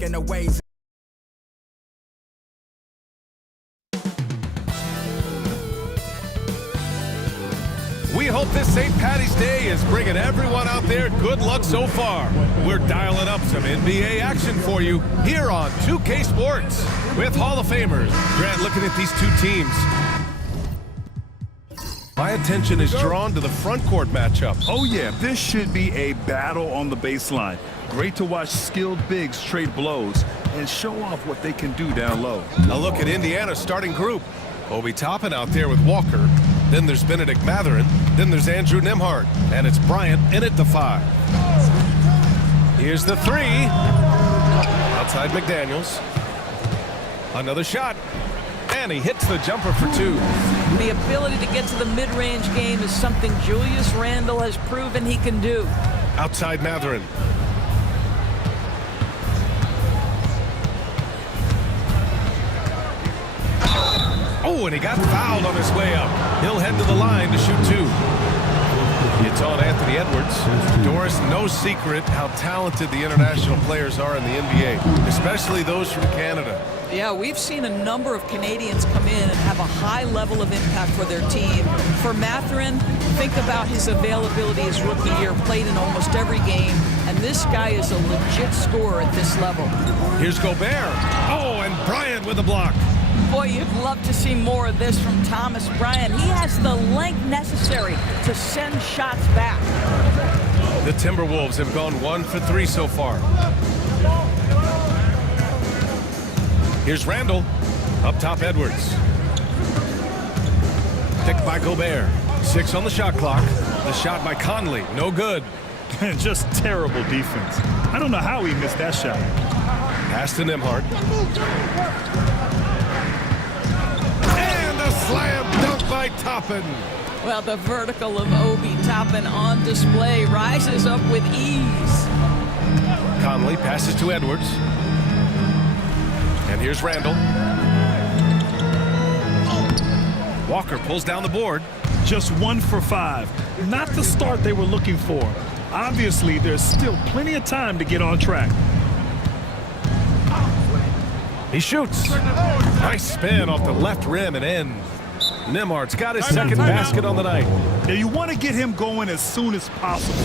making the waves. We hope this St. Patty's Day is bringing everyone out there good luck so far. We're dialing up some NBA action for you here on 2K Sports with Hall of Famers. Grant, looking at these two teams, my attention is drawn to the front court matchup. Oh yeah, this should be a battle on the baseline. Great to watch skilled bigs trade blows and show off what they can do down low. A look at Indiana's starting group. Obi Toppin out there with Walker. Then there's Benedict Mathurin. Then there's Andrew Nembhard. And it's Bryant in at the 5. Here's the 3. Outside McDaniels. Another shot. And he hits the jumper for 2. The ability to get to the mid-range game is something Julius Randle has proven he can do. Outside Mathurin. Oh, and he got fouled on his way up. He'll head to the line to shoot 2. It's on Anthony Edwards. Doris, no secret how talented the international players are in the NBA, especially those from Canada. Yeah, we've seen a number of Canadians come in and have a high level of impact for their team. For Mathurin, think about his availability his rookie year, played in almost every game, and this guy is a legit scorer at this level. Here's Gobert. Oh, and Bryant with a block. Boy, you'd love to see more of this from Thomas Bryant. He has the length necessary to send shots back. The Timberwolves have gone 1 for 3 so far. Here's Randle. Up top, Edwards. Picked by Gobert. 6 on the shot clock. The shot by Conley. No good. Just terrible defense. I don't know how he missed that shot. Pass to Nembhard. And a slam dunk by Toppin. Well, the vertical of Obi Toppin on display rises up with ease. Conley passes to Edwards. And here's Randle. Walker pulls down the board. Just 1 for 5. Not the start they were looking for. Obviously, there's still plenty of time to get on track. He shoots. Nice spin off the left rim and in. Nembhard's got his second basket on the night. Now you want to get him going as soon as possible.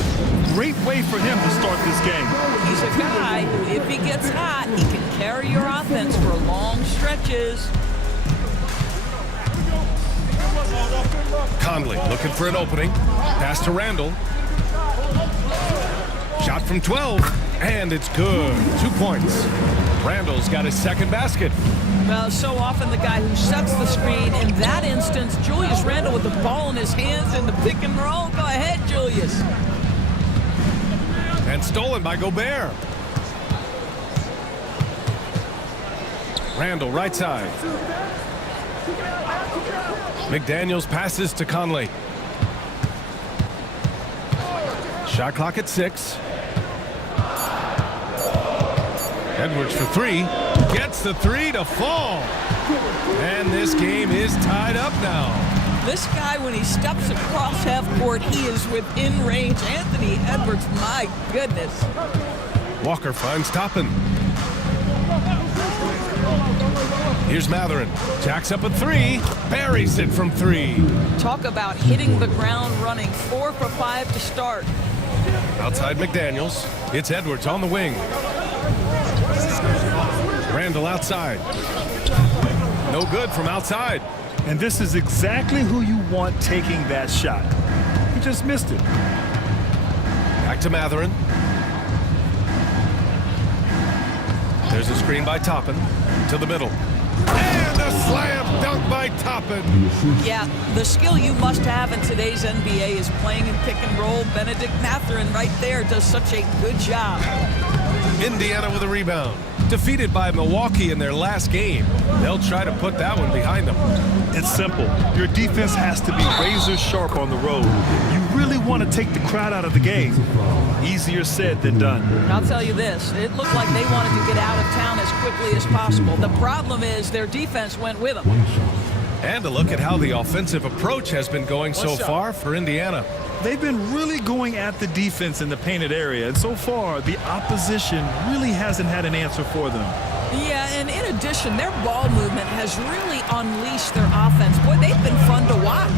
Great way for him to start this game. He's a guy who, if he gets hot, he can carry your offense for long stretches. Conley looking for an opening. Pass to Randle. Shot from 12, and it's good. 2 points. Randle's got his second basket. Well, so often the guy who sets the screen. In that instance, Julius Randle with the ball in his hands in the pick and roll. Go ahead, Julius. And stolen by Gobert. Randle right side. McDaniels passes to Conley. Shot clock at 6. Edwards for 3. Gets the 3 to fall. And this game is tied up now. This guy, when he steps across half court, he is within range. Anthony Edwards, my goodness. Walker finds Toppin. Here's Mathurin. Jacks up at 3. Buries it from 3. Talk about hitting the ground running. 4 for 5 to start. Outside McDaniels. It's Edwards on the wing. Randle outside. No good from outside. And this is exactly who you want taking that shot. He just missed it. Back to Mathurin. There's a screen by Toppin. To the middle. And a slam dunk by Toppin. Yeah, the skill you must have in today's NBA is playing in pick and roll. Benedict Mathurin right there does such a good job. Indiana with a rebound. Defeated by Milwaukee in their last game. They'll try to put that one behind them. It's simple. Your defense has to be razor sharp on the road. You really want to take the crowd out of the game. Easier said than done. I'll tell you this, it looked like they wanted to get out of town as quickly as possible. The problem is their defense went with them. And a look at how the offensive approach has been going so far for Indiana. They've been really going at the defense in the painted area, and so far the opposition really hasn't had an answer for them. Yeah, and in addition, their ball movement has really unleashed their offense. Boy, they've been fun to watch.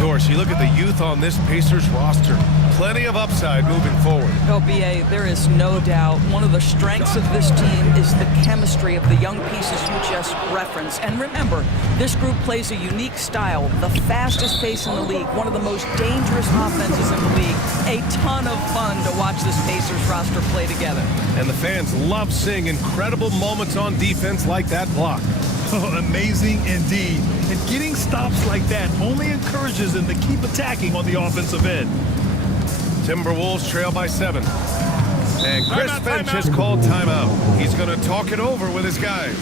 Dorsey, look at the youth on this Pacers roster. Plenty of upside moving forward. Oh, B.A., there is no doubt one of the strengths of this team is the chemistry of the young pieces you just referenced. And remember, this group plays a unique style, the fastest pace in the league, one of the most dangerous offenses in the league. A ton of fun to watch this Pacers roster play together. And the fans love seeing incredible moments on defense like that block. Oh, amazing indeed. And getting stops like that only encourages them to keep attacking on the offensive end. Timberwolves trail by 7. And Chris Finch has called timeout. He's going to talk it over with his guys.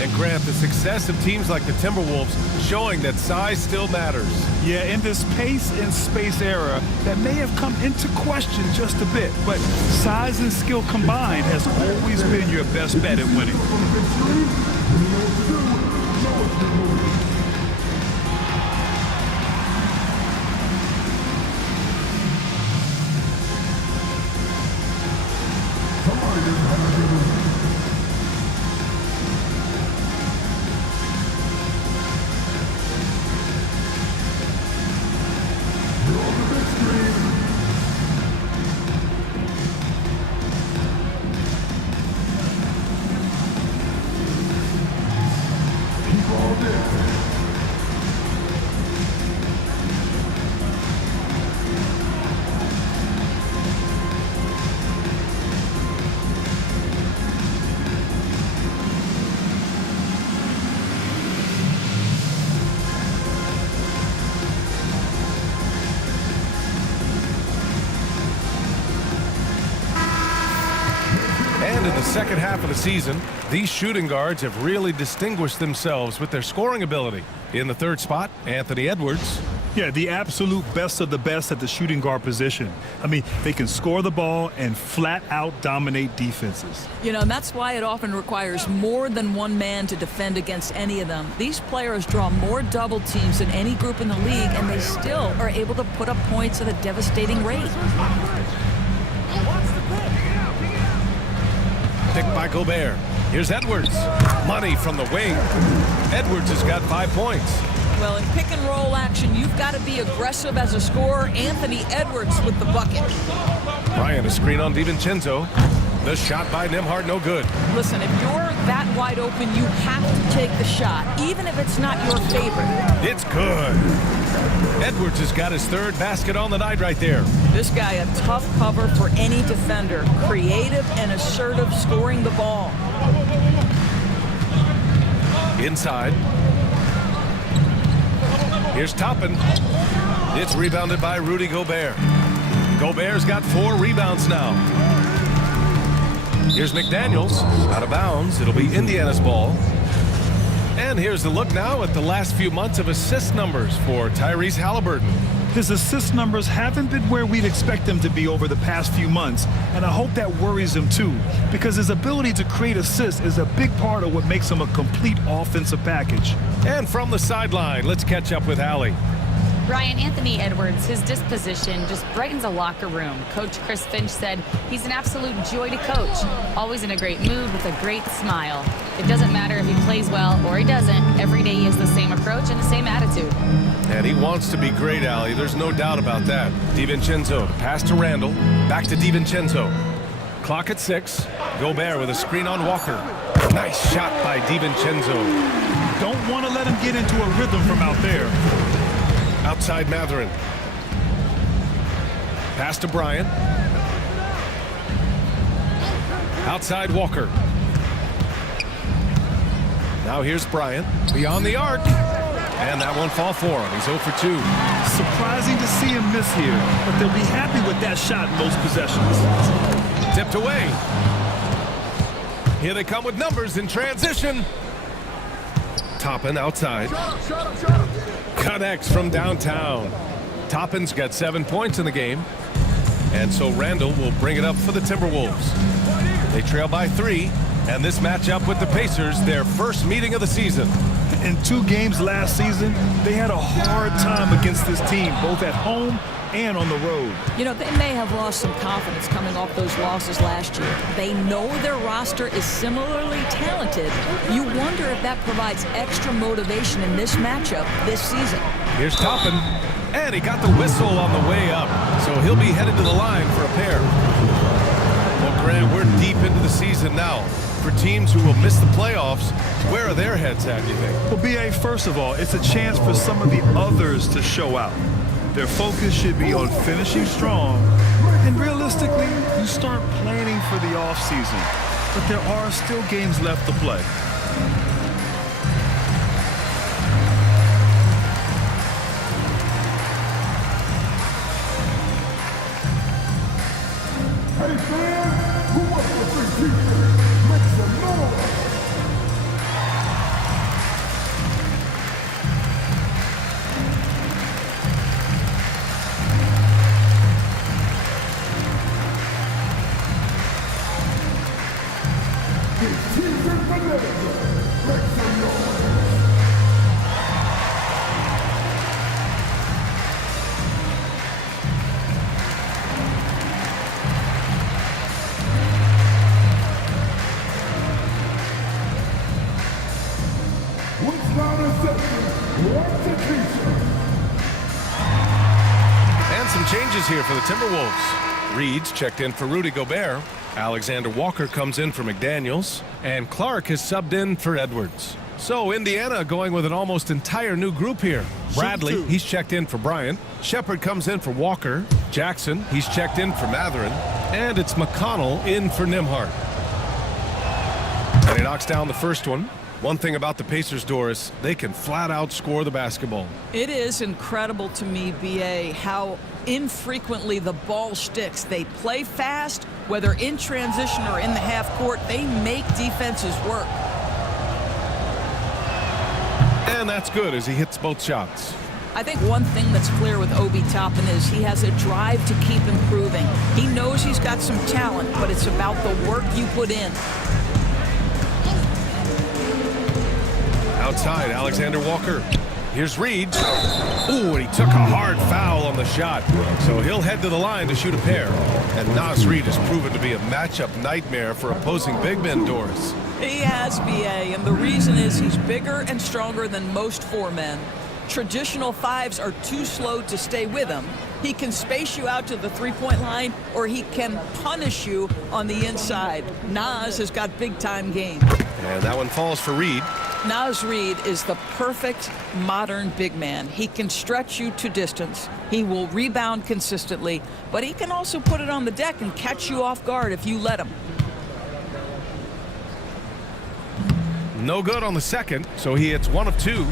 And Grant, the success of teams like the Timberwolves showing that size still matters. Yeah, in this pace and space era, that may have come into question just a bit, but size and skill combined has always been your best bet at winning. And in the second half of the season, these shooting guards have really distinguished themselves with their scoring ability. In the third spot, Anthony Edwards. Yeah, the absolute best of the best at the shooting guard position. I mean, they can score the ball and flat out dominate defenses. You know, and that's why it often requires more than one man to defend against any of them. These players draw more double teams than any group in the league, and they still are able to put up points at a devastating rate. Picked by Gobert. Here's Edwards. Money from the wing. Edwards has got 5 points. Well, in pick and roll action, you've got to be aggressive as a scorer. Anthony Edwards with the bucket. Bryant, a screen on DiVincenzo. The shot by Nembhard, no good. Listen, if you're that wide open, you have to take the shot, even if it's not your favorite. It's good. Edwards has got his third basket on the night right there. This guy, a tough cover for any defender. Creative and assertive, scoring the ball. Inside. Here's Toppin. It's rebounded by Rudy Gobert. Gobert's got 4 rebounds now. Here's McDaniels. Out of bounds. It'll be Indiana's ball. And here's the look now at the last few months of assist numbers for Tyrese Halliburton. His assist numbers haven't been where we'd expect them to be over the past few months, and I hope that worries him too, because his ability to create assists is a big part of what makes him a complete offensive package. And from the sideline, let's catch up with Allie. Brian, Anthony Edwards, his disposition just brightens a locker room. Coach Chris Finch said he's an absolute joy to coach, always in a great mood with a great smile. It doesn't matter if he plays well or he doesn't. Every day he has the same approach and the same attitude. And he wants to be great, Allie. There's no doubt about that. DiVincenzo, pass to Randall, back to DiVincenzo. Clock at 6. Gobert with a screen on Walker. Nice shot by DiVincenzo. Don't want to let him get into a rhythm from out there. Outside Mathurin. Pass to Bryant. Outside Walker. Now here's Bryant. Beyond the arc. And that won't fall for him. He's 0 for 2. Surprising to see him miss here, but they'll be happy with that shot in most possessions. Tipped away. Here they come with numbers in transition. Toppin outside. Connects from downtown. Toppin's got 7 points in the game. And so Randall will bring it up for the Timberwolves. They trail by 3. And this matchup with the Pacers, their first meeting of the season. In 2 games last season, they had a hard time against this team, both at home and on the road. You know, they may have lost some confidence coming off those losses last year. They know their roster is similarly talented. You wonder if that provides extra motivation in this matchup this season. Here's Toppin, and he got the whistle on the way up, so he'll be headed to the line for a pair. Well, Grant, we're deep into the season now. For teams who will miss the playoffs, where are their heads at, you think? Well, BA, first of all, it's a chance for some of the others to show out. Their focus should be on finishing strong, and realistically, you start planning for the offseason. But there are still games left to play. Hey fans, who wants the free t-shirt? Make some noise! This t-shirt for legends. Make some noise! And some changes here for the Timberwolves. Reed's checked in for Rudy Gobert. Alexander Walker comes in for McDaniels. And Clark has subbed in for Edwards. So Indiana going with an almost entire new group here. Bradley, he's checked in for Bryant. Shepard comes in for Walker. Jackson, he's checked in for Matherin. And it's McConnell in for Nembhard. And he knocks down the first one. One thing about the Pacers, Doris, they can flat out score the basketball. It is incredible to me, BA, how infrequently the ball sticks. They play fast, whether in transition or in the half court, they make defenses work. And that's good as he hits both shots. I think one thing that's clear with Obi Toppin is he has a drive to keep improving. He knows he's got some talent, but it's about the work you put in. Outside, Alexander Walker. Here's Reed. Ooh, and he took a hard foul on the shot. So he'll head to the line to shoot a pair. And Naz Reed has proven to be a matchup nightmare for opposing big men, Doris. He has, BA, and the reason is he's bigger and stronger than most 4 men. Traditional 5s are too slow to stay with him. He can space you out to the three-point line, or he can punish you on the inside. Naz has got big-time game. And that one falls for Reed. Naz Reed is the perfect modern big man. He can stretch you to distance. He will rebound consistently, but he can also put it on the deck and catch you off guard if you let him. No good on the second, so he hits 1 of 2.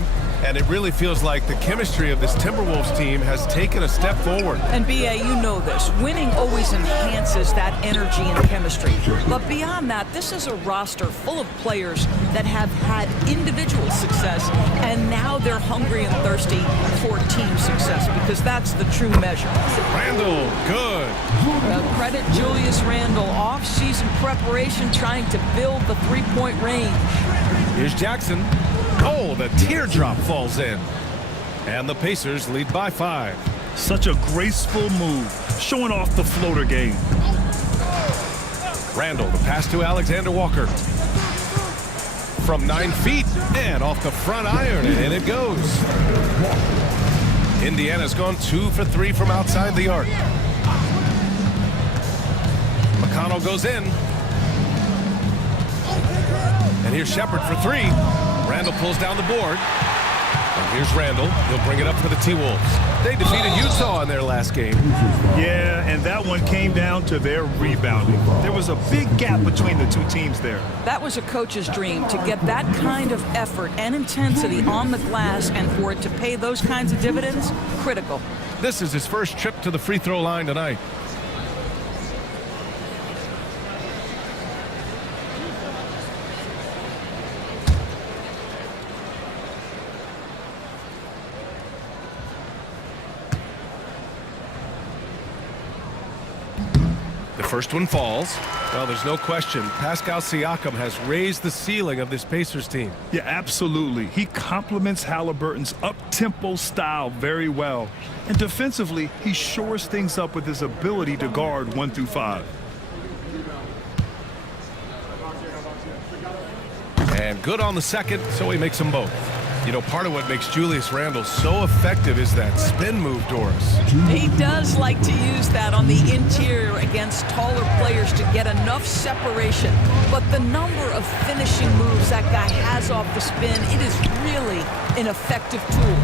And it really feels like the chemistry of this Timberwolves team has taken a step forward. And BA, you know this. Winning always enhances that energy and chemistry. But beyond that, this is a roster full of players that have had individual success, and now they're hungry and thirsty for team success, because that's the true measure. Randall, good. Credit Julius Randle, off-season preparation trying to build the three-point range. Here's Jackson. Oh, the teardrop falls in. And the Pacers lead by 5. Such a graceful move, showing off the floater game. Randall, the pass to Alexander Walker. From 9 feet and off the front iron, and in it goes. Indiana's gone 2 for 3 from outside the arc. McConnell goes in. And here's Shepard for 3. Randall pulls down the board. And here's Randall. He'll bring it up for the T-Wolves. They defeated Utah in their last game. Yeah, and that one came down to their rebounding. There was a big gap between the 2 teams there. That was a coach's dream, to get that kind of effort and intensity on the glass, and for it to pay those kinds of dividends, critical. This is his first trip to the free throw line tonight. The first one falls. Well, there's no question. Pascal Siakam has raised the ceiling of this Pacers team. Yeah, absolutely. He complements Halliburton's up-tempo style very well. And defensively, he shores things up with his ability to guard 1 through 5. And good on the second, so he makes them both. You know, part of what makes Julius Randle so effective is that spin move, Doris. He does like to use that on the interior against taller players to get enough separation. But the number of finishing moves that guy has off the spin, it is really an effective tool.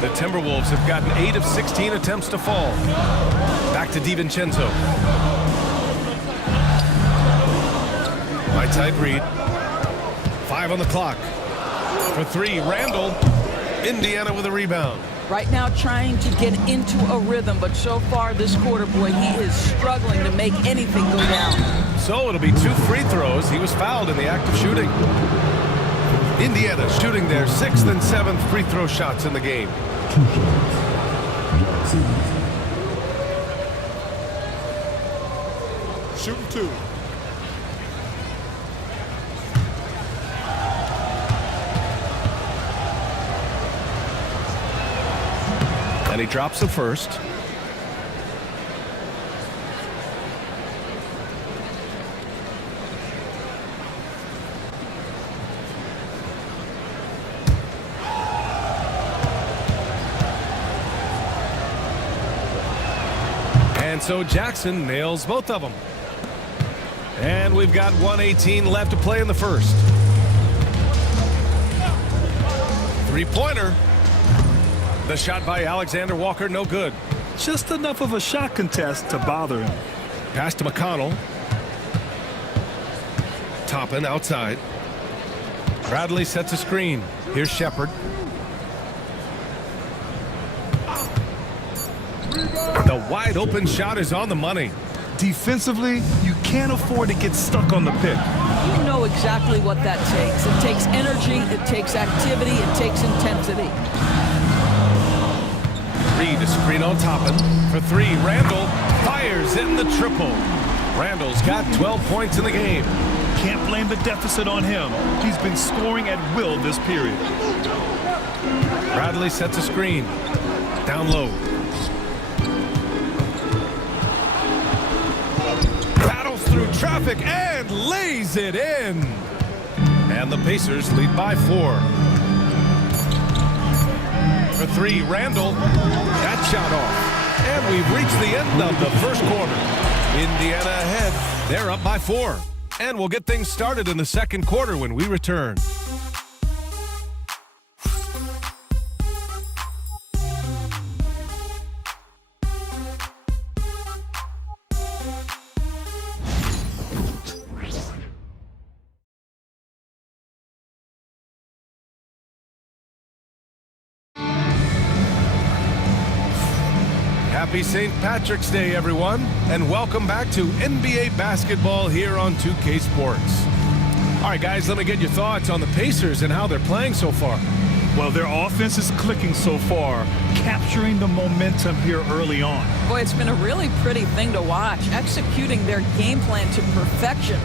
The Timberwolves have gotten 8 of 16 attempts to fall. Back to DiVincenzo. Right side read. 5 on the clock. For 3, Randle. Indiana with a rebound. Right now trying to get into a rhythm, but so far this quarter, boy, he is struggling to make anything go down. So it'll be 2 free throws. He was fouled in the act of shooting. Indiana shooting their 6th and 7th free throw shots in the game. 2 shots. Shooting 2. And he drops the first. And so Jackson nails both of them. And we've got 1:18 left to play in the first. Three-pointer. The shot by Alexander Walker, no good. Just enough of a shot contest to bother him. Pass to McConnell. Toppin outside. Bradley sets a screen. Here's Shepard. The wide open shot is on the money. Defensively, you can't afford to get stuck on the pick. You know exactly what that takes. It takes energy, it takes activity, it takes intensity. Reed, a screen on Toppin. For 3, Randle fires in the triple. Randle's got 12 points in the game. Can't blame the deficit on him. He's been scoring at will this period. Bradley sets a screen. Down low. Battles through traffic and lays it in. And the Pacers lead by 4. For 3, Randle. That shot off. And we've reached the end of the first quarter. Indiana ahead. They're up by 4. And we'll get things started in the second quarter when we return. Happy St. Patrick's Day, everyone, and welcome back to NBA basketball here on 2K Sports. All right, guys, let me get your thoughts on the Pacers and how they're playing so far. Well, their offense is clicking so far, capturing the momentum here early on. Boy, it's been a really pretty thing to watch, executing their game plan to perfection.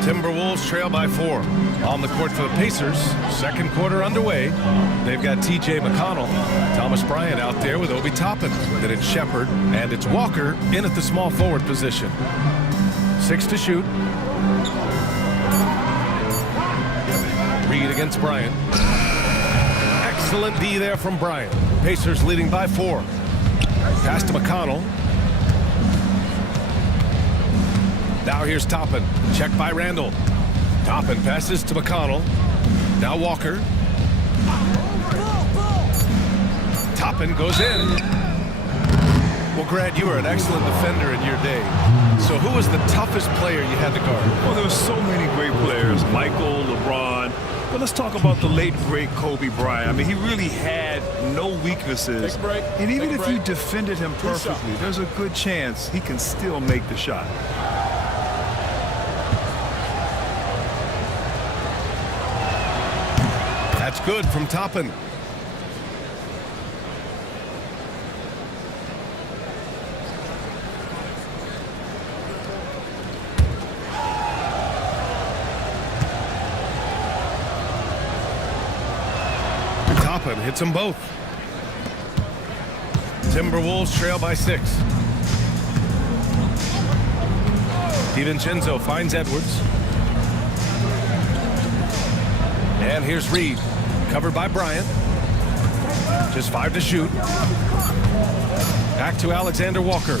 Timberwolves trail by 4. On the court for the Pacers, second quarter underway. They've got TJ McConnell, Thomas Bryant out there with Obi Toppin. Then it's Shepard, and it's Walker in at the small forward position. 6 to shoot. Reed against Bryant. Excellent D there from Bryant. Pacers leading by 4. Pass to McConnell. Now here's Toppin. Check by Randle. Toppin passes to McConnell. Now Walker. Toppin goes in. Well, Grant, you were an excellent defender in your day. So who was the toughest player you had to guard? Well, there were so many great players. Michael, LeBron. But let's talk about the late, great Kobe Bryant. I mean, he really had no weaknesses. And even if you defended him perfectly, there's a good chance he can still make the shot. That's good from Toppin. Toppin hits them both. Timberwolves trail by 6. DiVincenzo finds Edwards. And here's Reed, covered by Bryant. Just 5 to shoot. Back to Alexander Walker.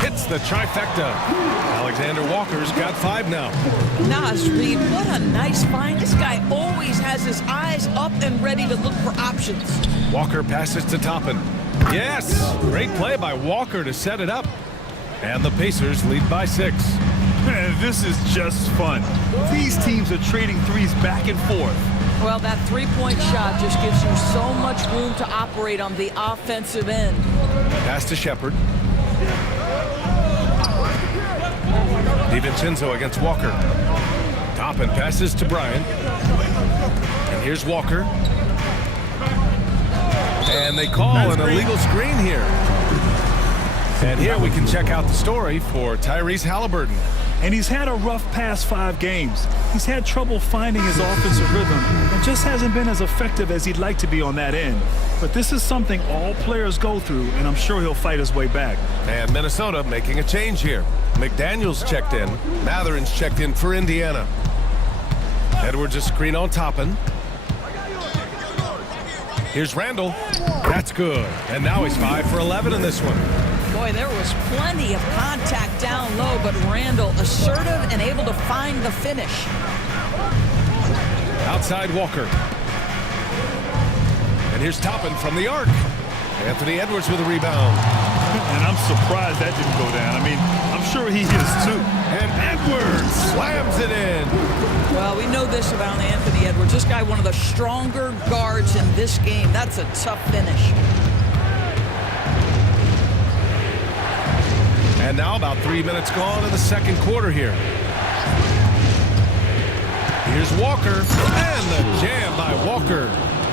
Hits the trifecta. Alexander Walker's got 5 now. Nas Reed, what a nice find. This guy always has his eyes up and ready to look for options. Walker passes to Toppin. Yes! Great play by Walker to set it up. And the Pacers lead by 6. Man, this is just fun. These teams are trading threes back and forth. Well, that three-point shot just gives you so much room to operate on the offensive end. Pass to Shepard. DiVincenzo against Walker. Toppin passes to Bryant. And here's Walker. And they call an illegal screen here. And here we can check out the story for Tyrese Halliburton. And he's had a rough past 5 games. He's had trouble finding his offensive rhythm and just hasn't been as effective as he'd like to be on that end. But this is something all players go through, and I'm sure he'll fight his way back. And Minnesota making a change here. McDaniels checked in. Mathurin's checked in for Indiana. Edwards a screen on Toppin. Here's Randall. That's good. And now he's 5 for 11 in this one. Boy, there was plenty of contact down low, but Randall assertive and able to find the finish. Outside Walker. And here's Toppin from the arc. Anthony Edwards with a rebound. And I'm surprised that didn't go down. I mean, I'm sure he is too. And Edwards slams it in. Well, we know this about Anthony Edwards. This guy, one of the stronger guards in this game. That's a tough finish. And now about 3 minutes gone in the second quarter here. Here's Walker. And the jam by Walker.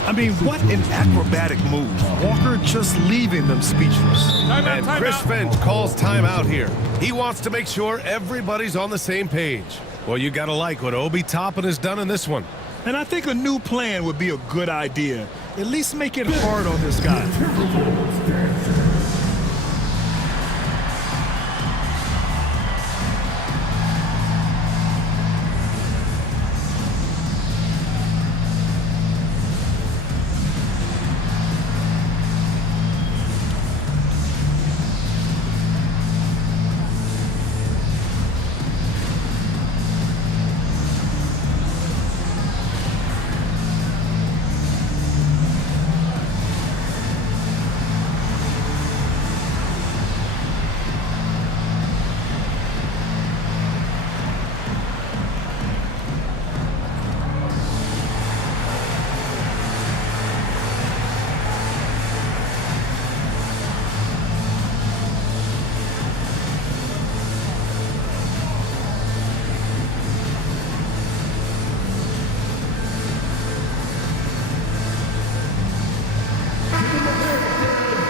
I mean, what an acrobatic move. Walker just leaving them speechless. And Chris Finch calls timeout here. He wants to make sure everybody's on the same page. Well, you got to like what Obi Toppin has done in this one. And I think a new plan would be a good idea. At least make it hard on this guy.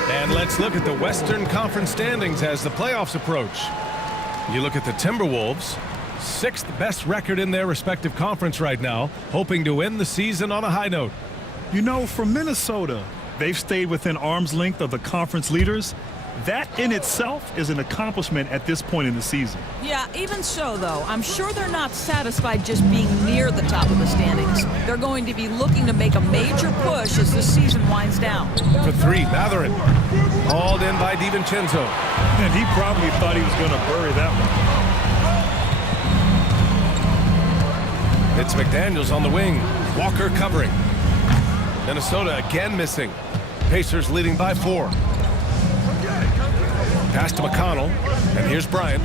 And let's look at the Western Conference standings as the playoffs approach. You look at the Timberwolves, 6th best record in their respective conference right now, hoping to end the season on a high note. You know, for Minnesota, they've stayed within arm's length of the conference leaders. That in itself is an accomplishment at this point in the season. Yeah, even so, though, I'm sure they're not satisfied just being near the top of the standings. They're going to be looking to make a major push as this season winds down. For 3, Mathurin. Hauled in by DiVincenzo. And he probably thought he was going to bury that one. It's McDaniels on the wing. Walker covering. Minnesota again missing. Pacers leading by 4. Pass to McConnell, and here's Bryant.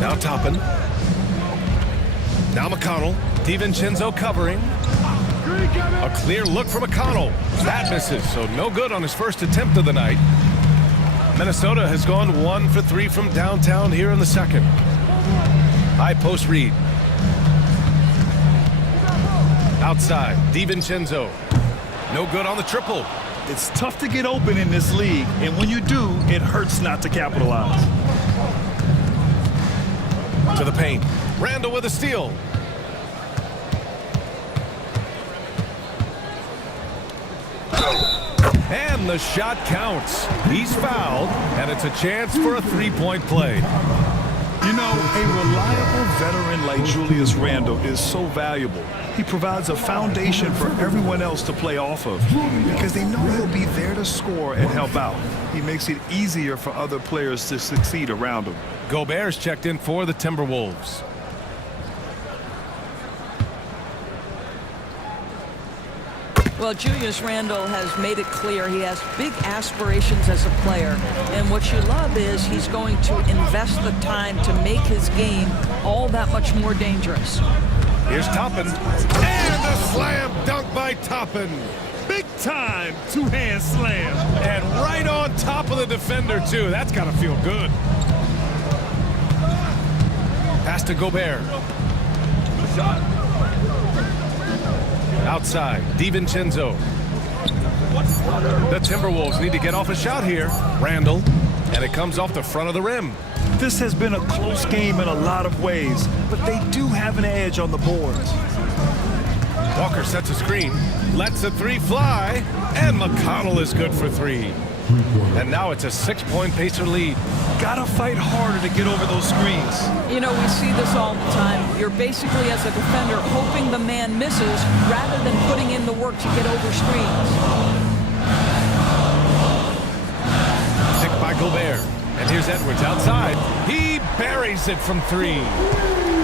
Now Toppin. Now McConnell. DiVincenzo covering. A clear look for McConnell. That misses, so no good on his first attempt of the night. Minnesota has gone 1 for 3 from downtown here in the second. High post Reed. Outside, DiVincenzo. No good on the triple. It's tough to get open in this league, and when you do, it hurts not to capitalize. To the paint. Randall with a steal. And the shot counts. He's fouled, and it's a chance for a three-point play. You know, a reliable veteran like Julius Randle is so valuable. He provides a foundation for everyone else to play off of because they know he'll be there to score and help out. He makes it easier for other players to succeed around him. Gobert's checked in for the Timberwolves. Well, Julius Randle has made it clear he has big aspirations as a player. And what you love is he's going to invest the time to make his game all that much more dangerous. Here's Toppin. And a slam dunk by Toppin. Big time two-hand slam. And right on top of the defender, too. That's got to feel good. Pass to Gobert. Outside, DiVincenzo. The Timberwolves need to get off a shot here. Randle, and it comes off the front of the rim. This has been a close game in a lot of ways, but they do have an edge on the boards. Walker sets a screen, lets the three fly, and McConnell is good for three. And now it's a 6-point Pacer lead. Gotta fight harder to get over those screens. You know, we see this all the time. You're basically, as a defender, hoping the man misses rather than putting in the work to get over screens. Picked by Gobert. And here's Edwards outside. He buries it from three.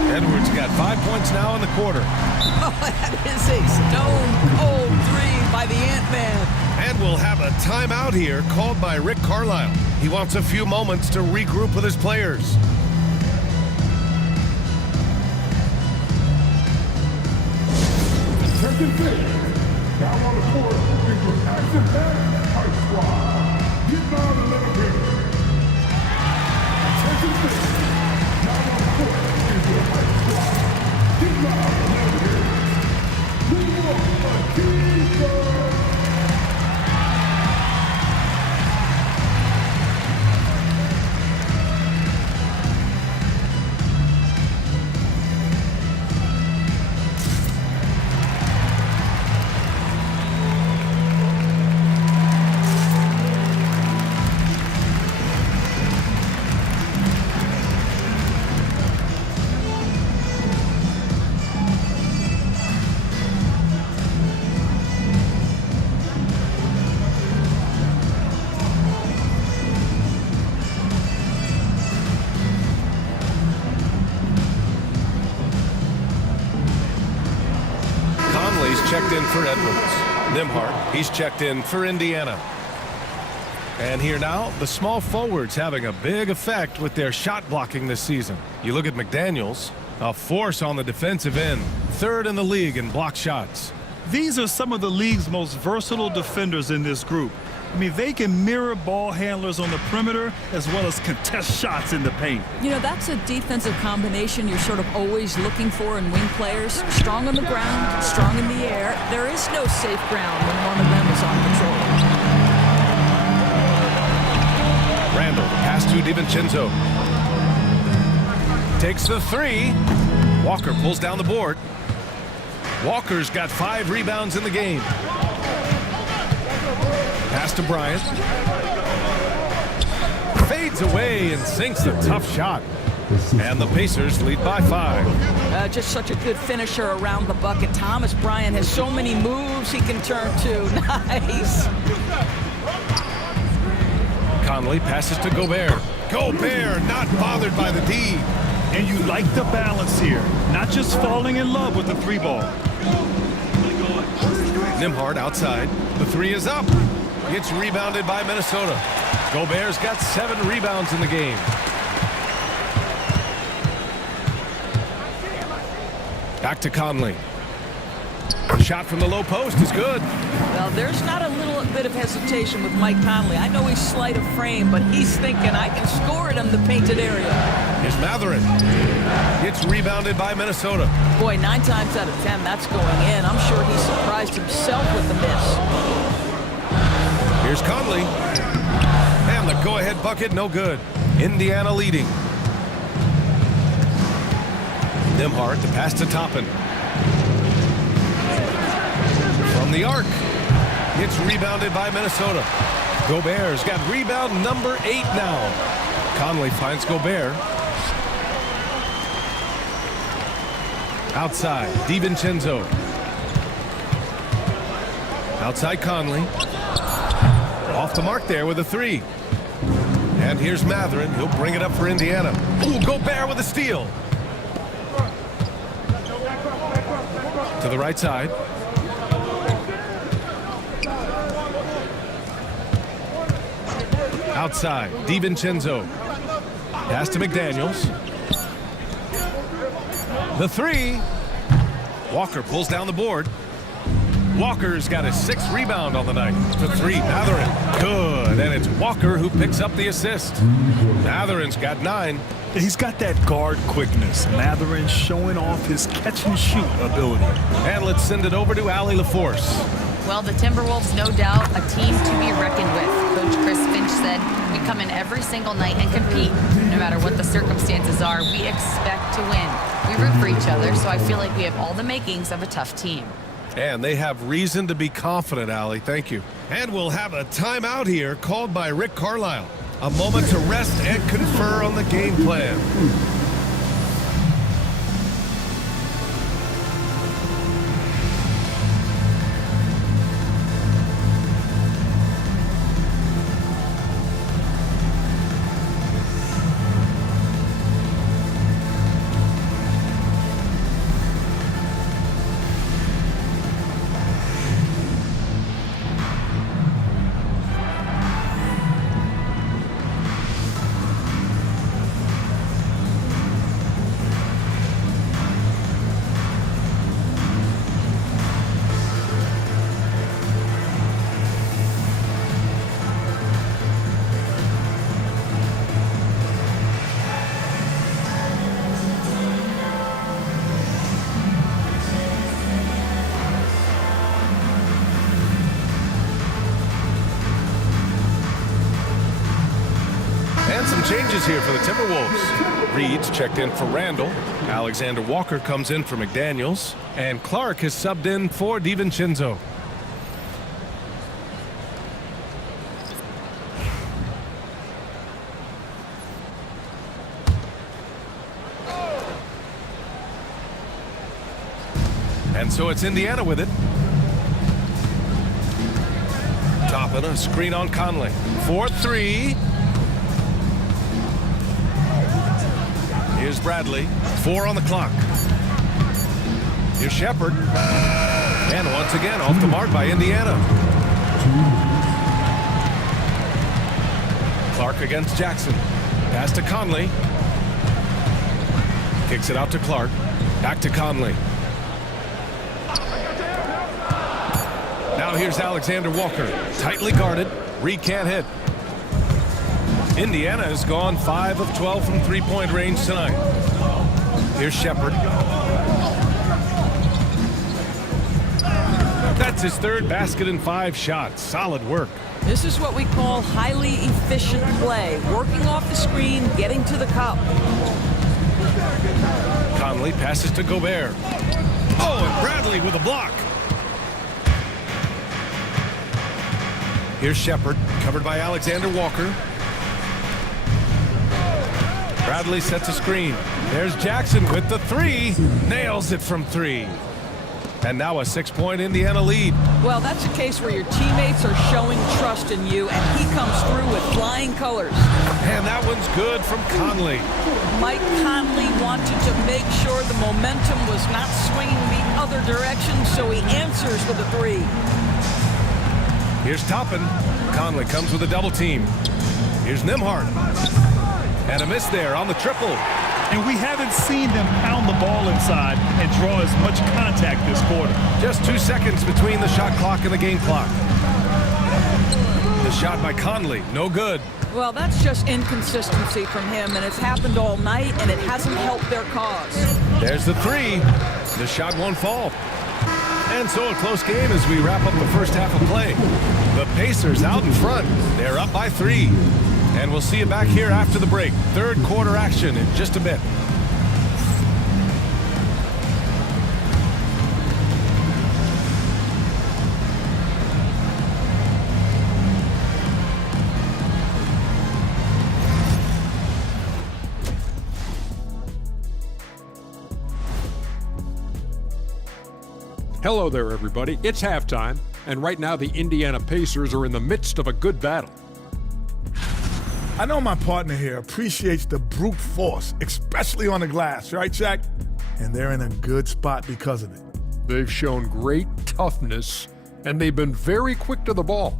Edwards got 5 points now in the quarter. Oh, that is a stone-cold three by the Ant-Man. And we'll have a timeout here called by Rick Carlisle. He wants a few moments to regroup with his players. Second base. Now on the court is your action-packed Ice Squad. Get down a little bit. Second base. Now on the court is your Ice Squad. Get down a little bit. Move on, Keeper. Checked in for Edwards. Nembhard, he's checked in for Indiana. And here now, the small forwards having a big effect with their shot blocking this season. You look at McDaniels, a force on the defensive end, third in the league in block shots. These are some of the league's most versatile defenders in this group. I mean, they can mirror ball handlers on the perimeter as well as contest shots in the paint. You know, that's a defensive combination you're sort of always looking for in wing players. Strong on the ground, strong in the air. There is no safe ground when one of them is on patrol. Randle, pass to DiVincenzo. Takes the three. Walker pulls down the board. Walker's got 5 rebounds in the game. Pass to Bryant. Fades away and sinks a tough shot. And the Pacers lead by 5. Just such a good finisher around the bucket. Thomas Bryant has so many moves he can turn to. Nice. Conley passes to Gobert. Gobert not bothered by the D. And you like the balance here, not just falling in love with the 3-ball. Nembhard outside. The 3 is up. Gets rebounded by Minnesota. Gobert's got 7 rebounds in the game. Back to Conley. Shot from the low post is good. Well, there's not a little bit of hesitation with Mike Conley. I know he's slight of frame, but he's thinking, I can score it in the painted area. Here's Matherin. Gets rebounded by Minnesota. Boy, 9 times out of 10, that's going in. I'm sure he surprised himself with the miss. Here's Conley. And the go-ahead bucket, no good. Indiana leading. Nembhard, the pass to Toppin. From the arc. It's rebounded by Minnesota. Gobert's got rebound number 8 now. Conley finds Gobert. Outside, DiVincenzo. Outside Conley. Off the mark there with a 3. And here's Mathurin. He'll bring it up for Indiana. Ooh, Gobert with a steal. To the right side. Outside, DiVincenzo. Pass to McDaniels. The 3. Walker pulls down the board. Walker's got his 6th rebound on the night. The 3, Mathurin. Good, and it's Walker who picks up the assist. Mathurin's got 9. He's got that guard quickness. Mathurin showing off his catch-and-shoot ability. And let's send it over to Allie LaForce. Well, the Timberwolves, no doubt, a team to be reckoned with. Coach Chris Finch said, we come in every single night and compete. No matter what the circumstances are, we expect to win. We root for each other, so I feel like we have all the makings of a tough team. And they have reason to be confident, Allie. Thank you. And we'll have a timeout here called by Rick Carlisle. A moment to rest and confer on the game plan. And some changes here for the Timberwolves. Reed's checked in for Randall. Alexander Walker comes in for McDaniels. And Clark has subbed in for DiVincenzo. And so it's Indiana with it. Toppin, a screen on Conley. 4-3. Here's Bradley. 4 on the clock. Here's Shepard. And once again, off the mark by Indiana. Clark against Jackson. Pass to Conley. Kicks it out to Clark. Back to Conley. Now here's Alexander Walker. Tightly guarded. Reed can't hit. Indiana has gone 5 of 12 from three-point range tonight. Here's Shepard. That's his 3rd basket in 5 shots. Solid work. This is what we call highly efficient play. Working off the screen, getting to the cup. Conley passes to Gobert. Oh, and Bradley with a block. Here's Shepard, covered by Alexander Walker. Bradley sets a screen. There's Jackson with the 3. Nails it from 3. And now a 6-point Indiana lead. Well, that's a case where your teammates are showing trust in you, and he comes through with flying colors. And that one's good from Conley. Mike Conley wanted to make sure the momentum was not swinging the other direction, so he answers with a 3. Here's Toppin. Conley comes with a double team. Here's Nembhard. And a miss there on the triple. And we haven't seen them pound the ball inside and draw as much contact this quarter. Just 2 seconds between the shot clock and the game clock. The shot by Conley, no good. Well, that's just inconsistency from him, and it's happened all night, and it hasn't helped their cause. There's the 3. The shot won't fall. And so a close game as we wrap up the first half of play. The Pacers out in front. They're up by 3. And we'll see you back here after the break. 3rd quarter action in just a bit. Hello there, everybody. It's halftime, and right now the Indiana Pacers are in the midst of a good battle. I know my partner here appreciates the brute force, especially on the glass, right, Shaq? And they're in a good spot because of it. They've shown great toughness, and they've been very quick to the ball.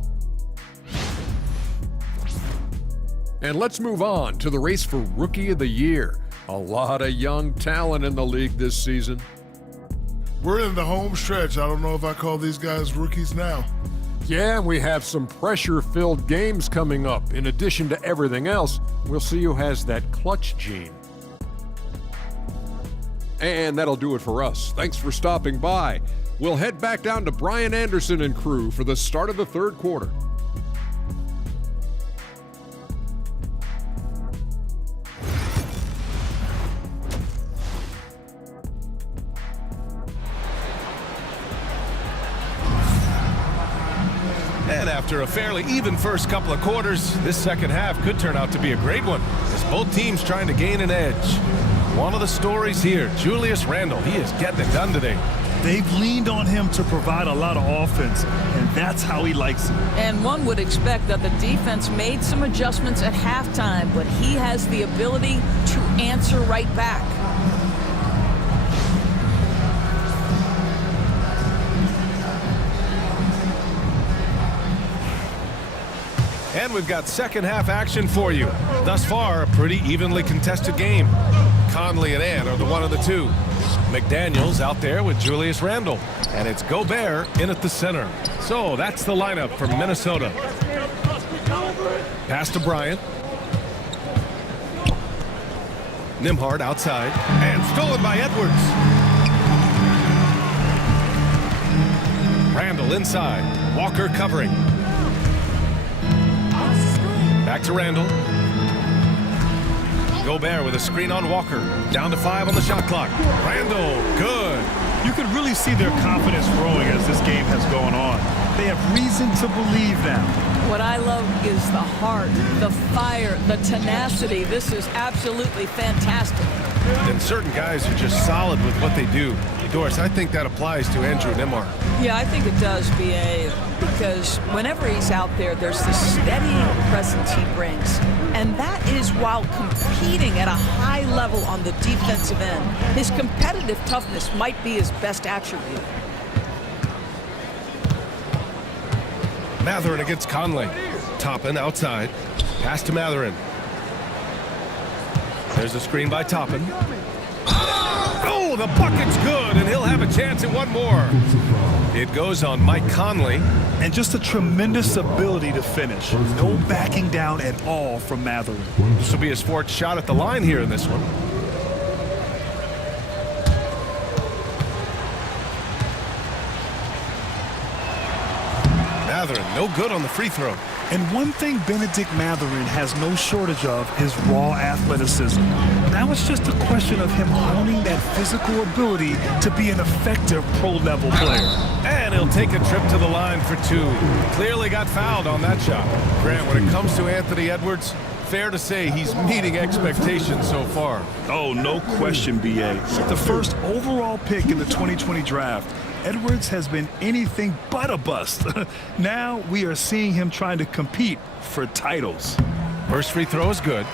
And let's move on to the race for Rookie of the Year. A lot of young talent in the league this season. We're in the home stretch. I don't know if I call these guys rookies now. Yeah, and we have some pressure-filled games coming up. In addition to everything else, we'll see who has that clutch gene. And that'll do it for us. Thanks for stopping by. We'll head back down to Brian Anderson and crew for the start of the third quarter. And after a fairly even first couple of quarters, this second half could turn out to be a great one, as both teams trying to gain an edge. One of the stories here, Julius Randle, he is getting it done today. They've leaned on him to provide a lot of offense, and that's how he likes it. And one would expect that the defense made some adjustments at halftime, but he has the ability to answer right back. And we've got second half action for you. Thus far, a pretty evenly contested game. Conley and Ant are the one of the two. McDaniels out there with Julius Randle. And it's Gobert in at the center. So that's the lineup for Minnesota. Pass to Bryant. Nembhard outside. And stolen by Edwards. Randle inside. Walker covering. Back to Randle. Gobert with a screen on Walker. Down to 5 on the shot clock. Randle, good. You can really see their confidence growing as this game has gone on. They have reason to believe now. What I love is the heart, the fire, the tenacity. This is absolutely fantastic. And certain guys are just solid with what they do. Doris, I think that applies to Andrew Nembhard. Yeah, I think it does, B.A., because whenever he's out there, there's the steadying presence he brings. And that is while competing at a high level on the defensive end. His competitive toughness might be his best attribute. Mathurin against Conley. Toppin outside. Pass to Mathurin. There's a screen by Toppin. Oh, the bucket's good, and he'll have a chance at one more. It goes on Mike Conley. And just a tremendous ability to finish. No backing down at all from Mathurin. This will be his fourth shot at the line here in this one. Mathurin, no good on the free throw. And one thing Benedict Mathurin has no shortage of is raw athleticism. Now it's just a question of him honing that physical ability to be an effective pro-level player. And he'll take a trip to the line for 2. Clearly got fouled on that shot. Grant, when it comes to Anthony Edwards, fair to say he's meeting expectations so far. Oh, no question, B.A. The first overall pick in the 2020 draft, Edwards has been anything but a bust. Now we are seeing him trying to compete for titles. First free throw is good.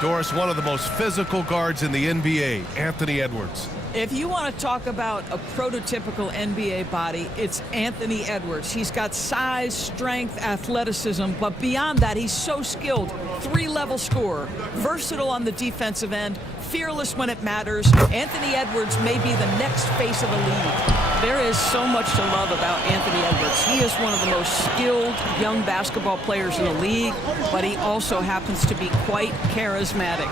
Doris, one of the most physical guards in the NBA, Anthony Edwards. If you want to talk about a prototypical NBA body, it's Anthony Edwards. He's got size, strength, athleticism, but beyond that, he's so skilled. 3-level scorer, versatile on the defensive end, fearless when it matters. Anthony Edwards may be the next face of the league. There is so much to love about Anthony Edwards. He is one of the most skilled young basketball players in the league, but he also happens to be quite charismatic.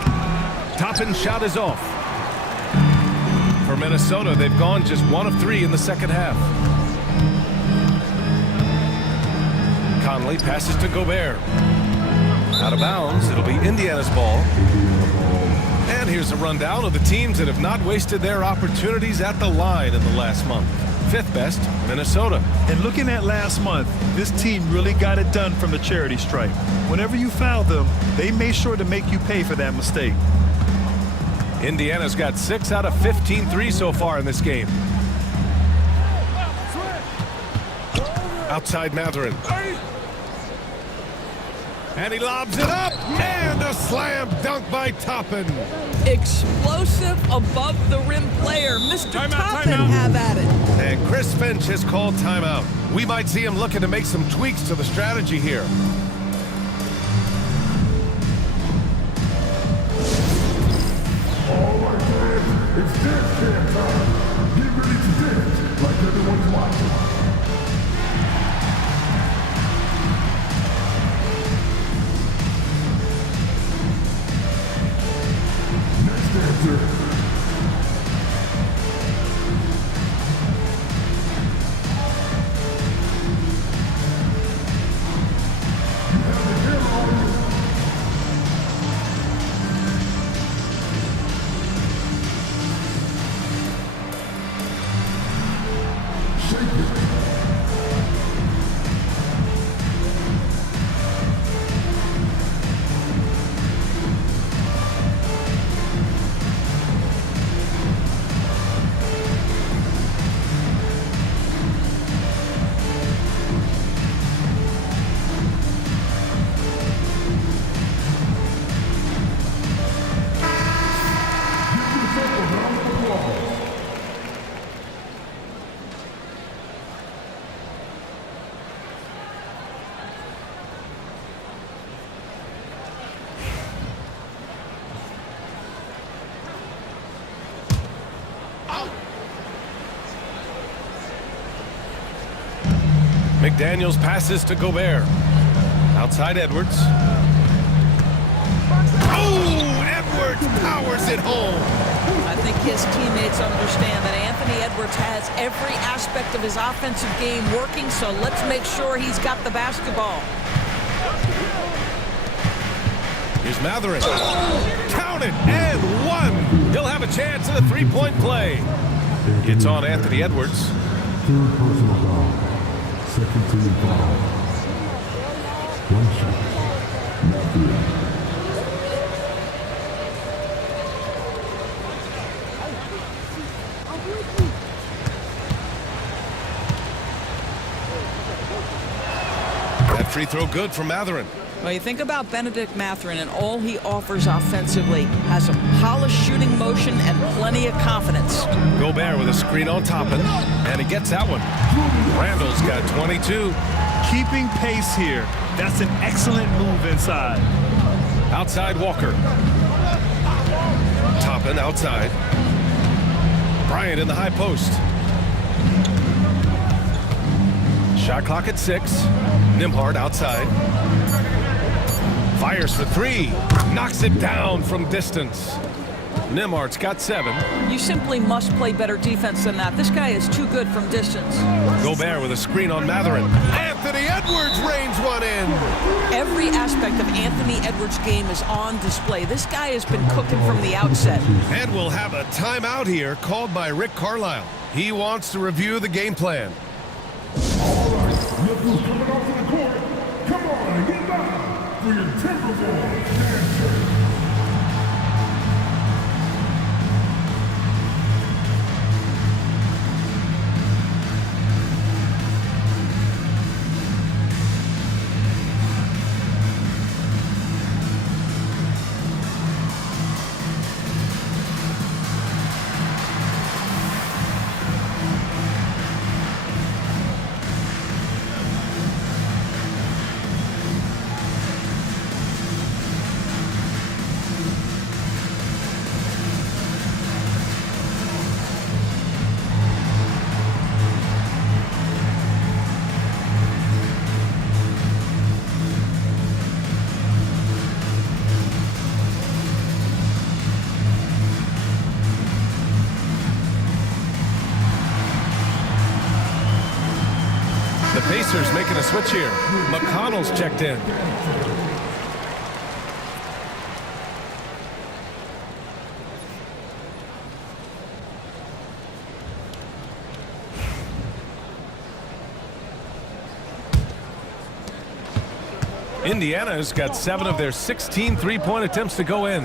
Toppin's shot is off. For Minnesota, they've gone just 1 of 3 in the second half. Conley passes to Gobert. Out of bounds, it'll be Indiana's ball. And here's a rundown of the teams that have not wasted their opportunities at the line in the last month. 5th best, Minnesota. And looking at last month, this team really got it done from the charity stripe. Whenever you fouled them, they made sure to make you pay for that mistake. Indiana's got 6 out of 15 threes so far in this game. Outside Matherin. And he lobs it up. And a slam dunk by Toppin. Explosive above the rim player. Mr. Toppin, have at it. And Chris Finch has called timeout. We might see him looking to make some tweaks to the strategy here. All right, fans, it's dance jam time. Get ready to dance like everyone's watching. Next dancer. You have the camera on you. Shake it. Give yourself a round of applause. McDaniels passes to Gobert. Outside Edwards. Oh, Edwards powers it home. I think his teammates understand that Anthony Edwards has every aspect of his offensive game working, so let's make sure he's got the basketball. Here's Matherin. Count it, and one. He'll have a chance at a three-point play. It's on Anthony Edwards. Third personal foul. Second team foul. One shot. Not good. That free throw good from Matherin. Well, you think about Benedict Matherin and all he offers offensively. Has a polished shooting motion and plenty of confidence. Gobert with a screen on Toppin, and he gets that one. Randall's got 22. Keeping pace here. That's an excellent move inside. Outside Walker. Toppin outside. Bryant in the high post. Shot clock at 6. Nembhard outside. Fires for 3. Knocks it down from distance. Nembhard's got 7. You simply must play better defense than that. This guy is too good from distance. Gobert with a screen on Matherin. Anthony Edwards reins one in. Every aspect of Anthony Edwards' game is on display. This guy has been cooking from the outset. And we'll have a timeout here called by Rick Carlisle. He wants to review the game plan. All right, look who's coming onto the court. Come on, get down for your Timberwolves dancer. The Pacers making a switch here. McConnell's checked in. Indiana's got 7 of their 16 three-point attempts to go in.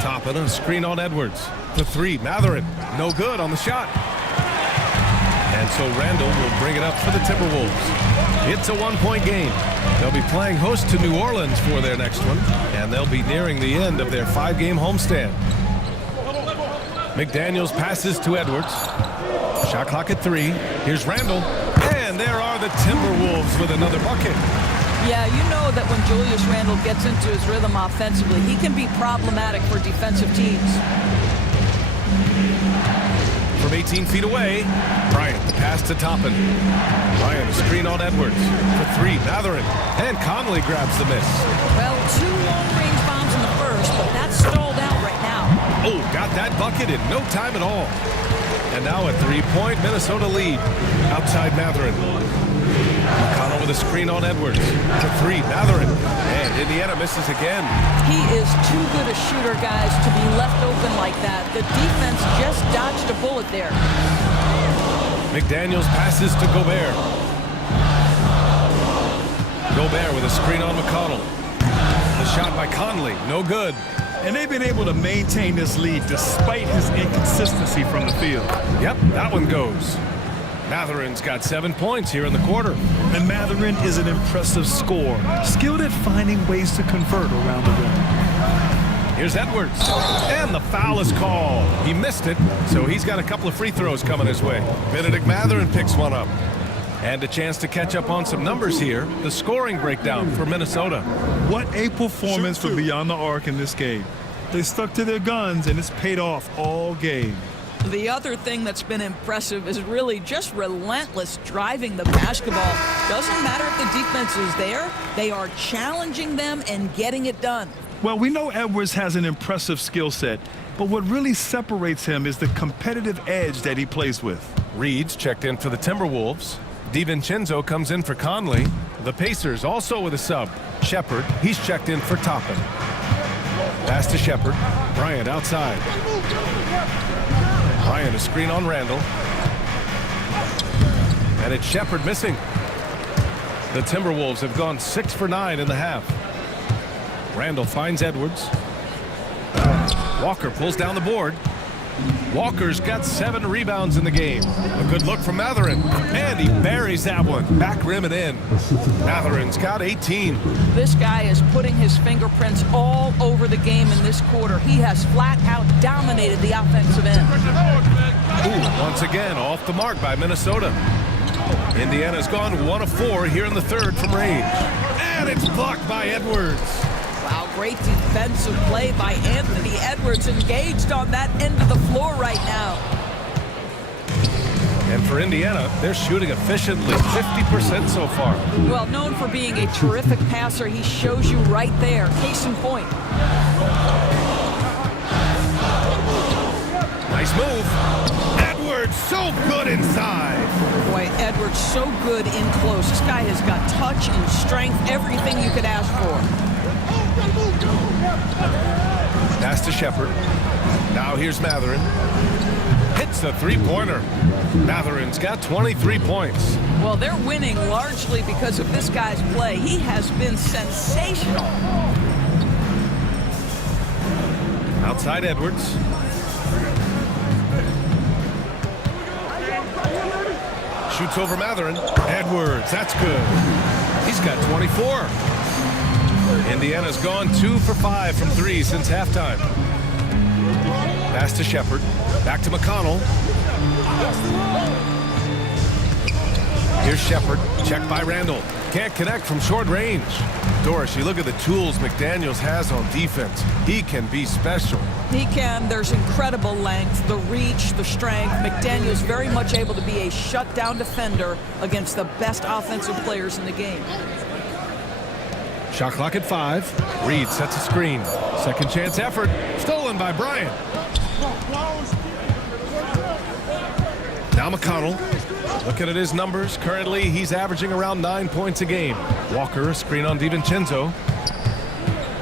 Toppin, a screen on Edwards. The 3, Matherin. No good on the shot. And so Randall will bring it up for the Timberwolves. It's a one-point game. They'll be playing host to New Orleans for their next one, and they'll be nearing the end of their 5-game homestand. McDaniels passes to Edwards. Shot clock at 3. Here's Randall. And there are the Timberwolves with another bucket. Yeah, you know that when Julius Randle gets into his rhythm offensively, he can be problematic for defensive teams. From 18 feet away, Bryant, the pass to Toppin. Bryant, a screen on Edwards. For 3, Mathurin. And Conley grabs the miss. Well, 2 long-range bombs in the first, but that's stalled out right now. Oh, got that bucket in no time at all. And now a 3-point Minnesota lead. Outside Mathurin. McConnell with a screen on Edwards. For 3, Mathurin. And Indiana misses again. He is too good a shooter, guys, to be left open like that. The defense just dodged a bullet there. McDaniels passes to Gobert. Gobert with a screen on McConnell. The shot by Conley, no good. And they've been able to maintain this lead despite his inconsistency from the field. Yep, that one goes. Mathurin's got 7 points here in the quarter. And Mathurin is an impressive scorer, skilled at finding ways to convert around the rim. Here's Edwards. And the foul is called. He missed it, so he's got a couple of free throws coming his way. Benedict Mathurin picks one up. And a chance to catch up on some numbers here. The scoring breakdown for Minnesota. What a performance for Beyond the Arc in this game. They stuck to their guns, and it's paid off all game. The other thing that's been impressive is really just relentless driving the basketball. Doesn't matter if the defense is there, they are challenging them and getting it done. Well, we know Edwards has an impressive skill set, but what really separates him is the competitive edge that he plays with. Reed's checked in for the Timberwolves. DiVincenzo comes in for Conley. The Pacers also with a sub. Shepard, he's checked in for Toppin. Pass to Shepard. Bryant outside. Bryant a screen on Randall. And it's Shepard missing. The Timberwolves have gone 6 for 9 in the half. Randall finds Edwards. Walker pulls down the board. Walker's got 7 rebounds in the game. A good look from Mathurin. And he buries that one. Back rim and in. Mathurin's got 18. This guy is putting his fingerprints all over the game in this quarter. He has flat out dominated the offensive end. Ooh, once again, off the mark by Minnesota. Indiana's gone 1 of 4 here in the third from range. And it's blocked by Edwards. Wow, great defensive play by Anthony Edwards, engaged on that end of the floor right now. And for Indiana, they're shooting efficiently, 50% so far. Well, known for being a terrific passer, he shows you right there. Case in point. Nice move. Edwards, so good inside. Boy, Edwards so good in close. This guy has got touch and strength, everything you could ask for. Pass to Shepard. Now here's Mathurin. Hits the three-pointer. Mathurin's got 23 points. Well, they're winning largely because of this guy's play. He has been sensational. Outside Edwards. Shoots over Mathurin. Edwards, that's good. He's got 24. Indiana's gone 2 for 5 from 3 since halftime. Pass to Shepard. Back to McConnell. Here's Shepard. Checked by Randall. Can't connect from short range. Doris, you look at the tools McDaniels has on defense. He can be special. He can. There's incredible length, the reach, the strength. McDaniels very much able to be a shutdown defender against the best offensive players in the game. Shot clock at 5. Reed sets a screen. Second chance effort. Stolen by Bryant. Now McConnell. Looking at his numbers, currently he's averaging around 9 points a game. Walker, screen on DiVincenzo.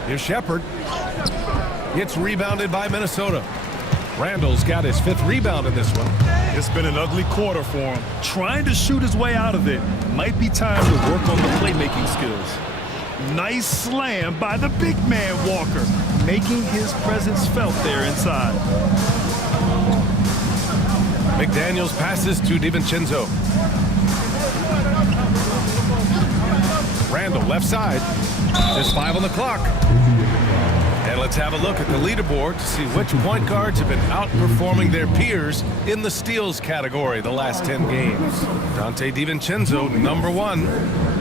Here's Shepard. It's rebounded by Minnesota. Randall's got his 5th rebound in this one. It's been an ugly quarter for him. Trying to shoot his way out of it. Might be time to work on the playmaking skills. Nice slam by the big man Walker, making his presence felt there inside. McDaniels passes to DiVincenzo. Randall, left side. There's 5 on the clock. And let's have a look at the leaderboard to see which point guards have been outperforming their peers in the steals category the last 10 games. Dante DiVincenzo, number 1.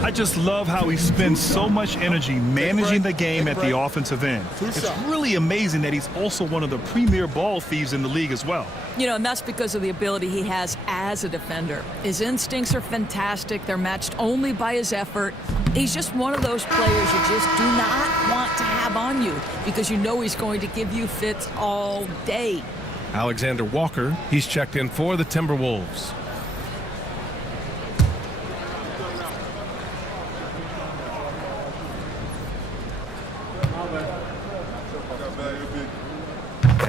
I just love how he spends so much energy managing the game at the offensive end. It's really amazing that he's also one of the premier ball thieves in the league as well. You know, and that's because of the ability he has as a defender. His instincts are fantastic. They're matched only by his effort. He's just one of those players you just do not want to have on you because you know he's going to give you fits all day. Alexander Walker, he's checked in for the Timberwolves.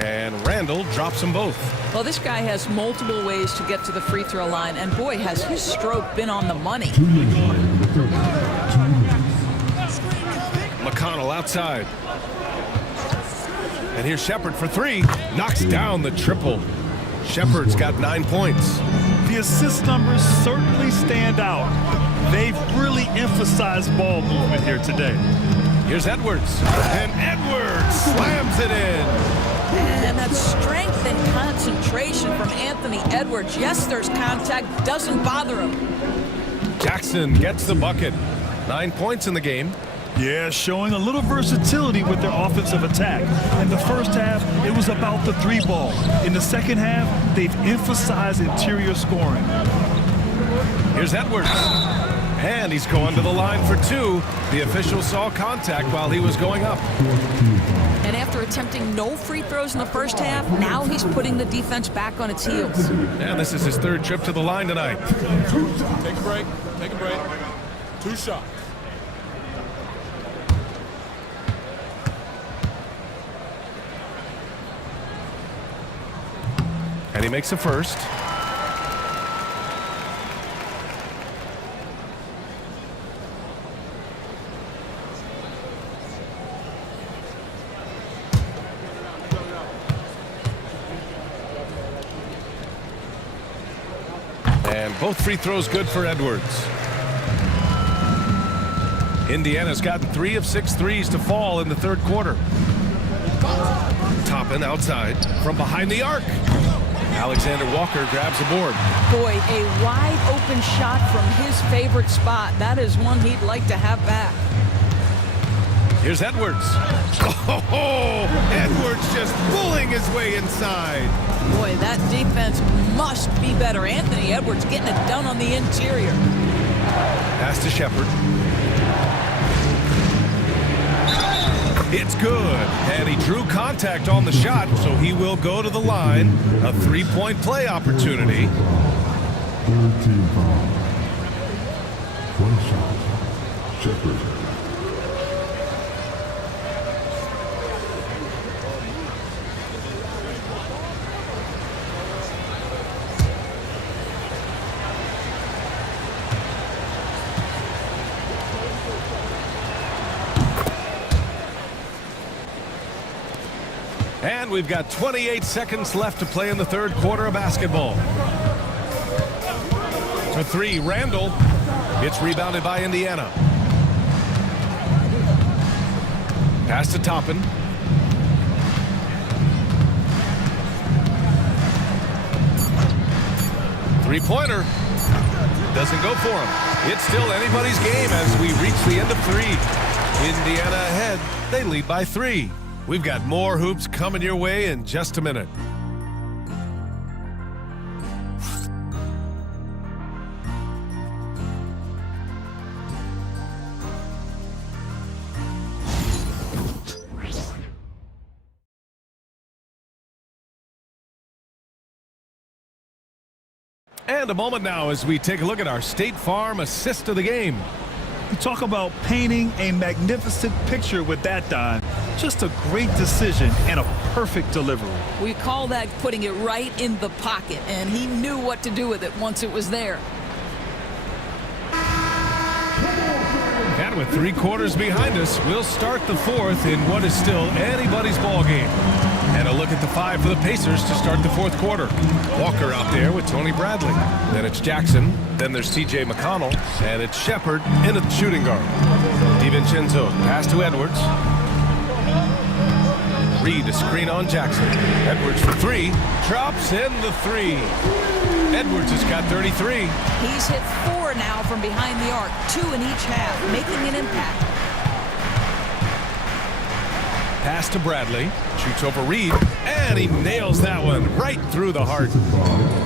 And Randall drops them both. Well, this guy has multiple ways to get to the free throw line, and boy, has his stroke been on the money. McConnell outside. And here's Shepard for 3. Knocks down the triple. Shepard's got 9 points. The assist numbers certainly stand out. They've really emphasized ball movement here today. Here's Edwards. And Edwards slams it in. And that strength and concentration from Anthony Edwards. Yes, there's contact. Doesn't bother him. Jackson gets the bucket. 9 points in the game. Yeah, showing a little versatility with their offensive attack. In the first half, it was about the 3 ball. In the second half, they've emphasized interior scoring. Here's Edwards. And he's going to the line for 2. The official saw contact while he was going up. And after attempting no free throws in the first half, now he's putting the defense back on its heels. And this is his 3rd trip to the line tonight. Take a break. Take a break. 2 shots. And he makes a first. And both free throws good for Edwards. Indiana's gotten 3 of 6 threes to fall in the 3rd quarter. Toppin outside from behind the arc. Alexander Walker grabs the board. Boy, a wide open shot from his favorite spot. That is one he'd like to have back. Here's Edwards. Oh, Edwards just pulling his way inside. Boy, that defense must be better. Anthony Edwards getting it done on the interior. Pass to Shepard. It's good. And he drew contact on the shot, so he will go to the line. A 3-point play opportunity. 3rd team foul. 1 shot. Shepard. And we've got 28 seconds left to play in the 3rd quarter of basketball. For 3, Randall. It's rebounded by Indiana. Pass to Toppin. Three-pointer. Doesn't go for him. It's still anybody's game as we reach the end of 3. Indiana ahead. They lead by 3. We've got more hoops coming your way in just a minute. And a moment now as we take a look at our State Farm assist of the game. You talk about painting a magnificent picture with that, Don. Just a great decision and a perfect delivery. We call that putting it right in the pocket, and he knew what to do with it once it was there. And with 3 quarters behind us, we'll start the 4th in what is still anybody's ball game. And a look at the the 5 for the Pacers to start the fourth quarter. Walker out there with Tony Bradley. Then it's Jackson. Then there's T.J. McConnell. And it's Shepard in at shooting guard. DiVincenzo pass to Edwards. Reed to screen on Jackson. Edwards for 3. Drops in the 3. Edwards has got 33. He's hit 4 now from behind the arc, 2 in each half, making an impact. Pass to Bradley. Shoots over Reed. And he nails that one right through the heart.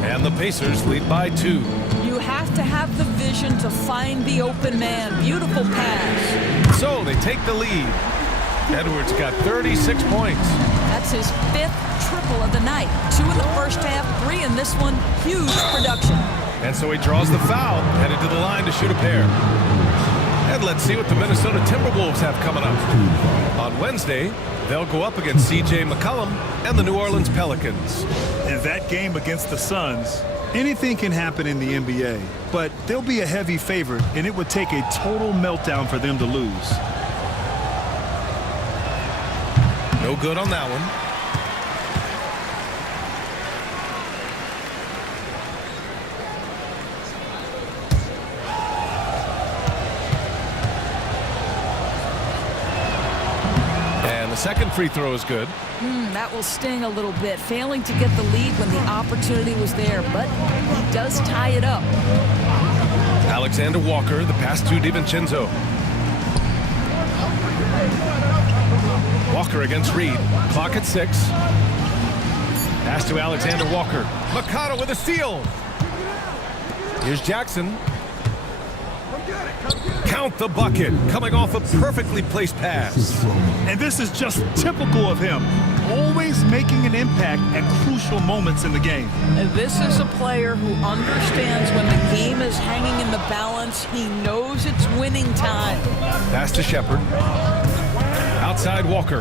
And the Pacers lead by 2. You have to have the vision to find the open man. Beautiful pass. So they take the lead. Edwards got 36 points. That's his 5th triple of the night. 2 in the first half, 3 in this one. Huge production. And so he draws the foul, headed to the line to shoot a pair. And let's see what the Minnesota Timberwolves have coming up. On Wednesday, they'll go up against C.J. McCollum and the New Orleans Pelicans. In that game against the Suns, anything can happen in the NBA, but they'll be a heavy favorite, and it would take a total meltdown for them to lose. No good on that one. And the second free throw is good. That will sting a little bit. Failing to get the lead when the opportunity was there, but he does tie it up. Alexander Walker, the pass to DiVincenzo. Walker against Reed. Clock at 6. Pass to Alexander Walker. McConnell with a steal. Here's Jackson. Count the bucket. Coming off a perfectly placed pass. And this is just typical of him. Always making an impact at crucial moments in the game. And this is a player who understands when the game is hanging in the balance. He knows it's winning time. Pass to Shepard. Outside Walker.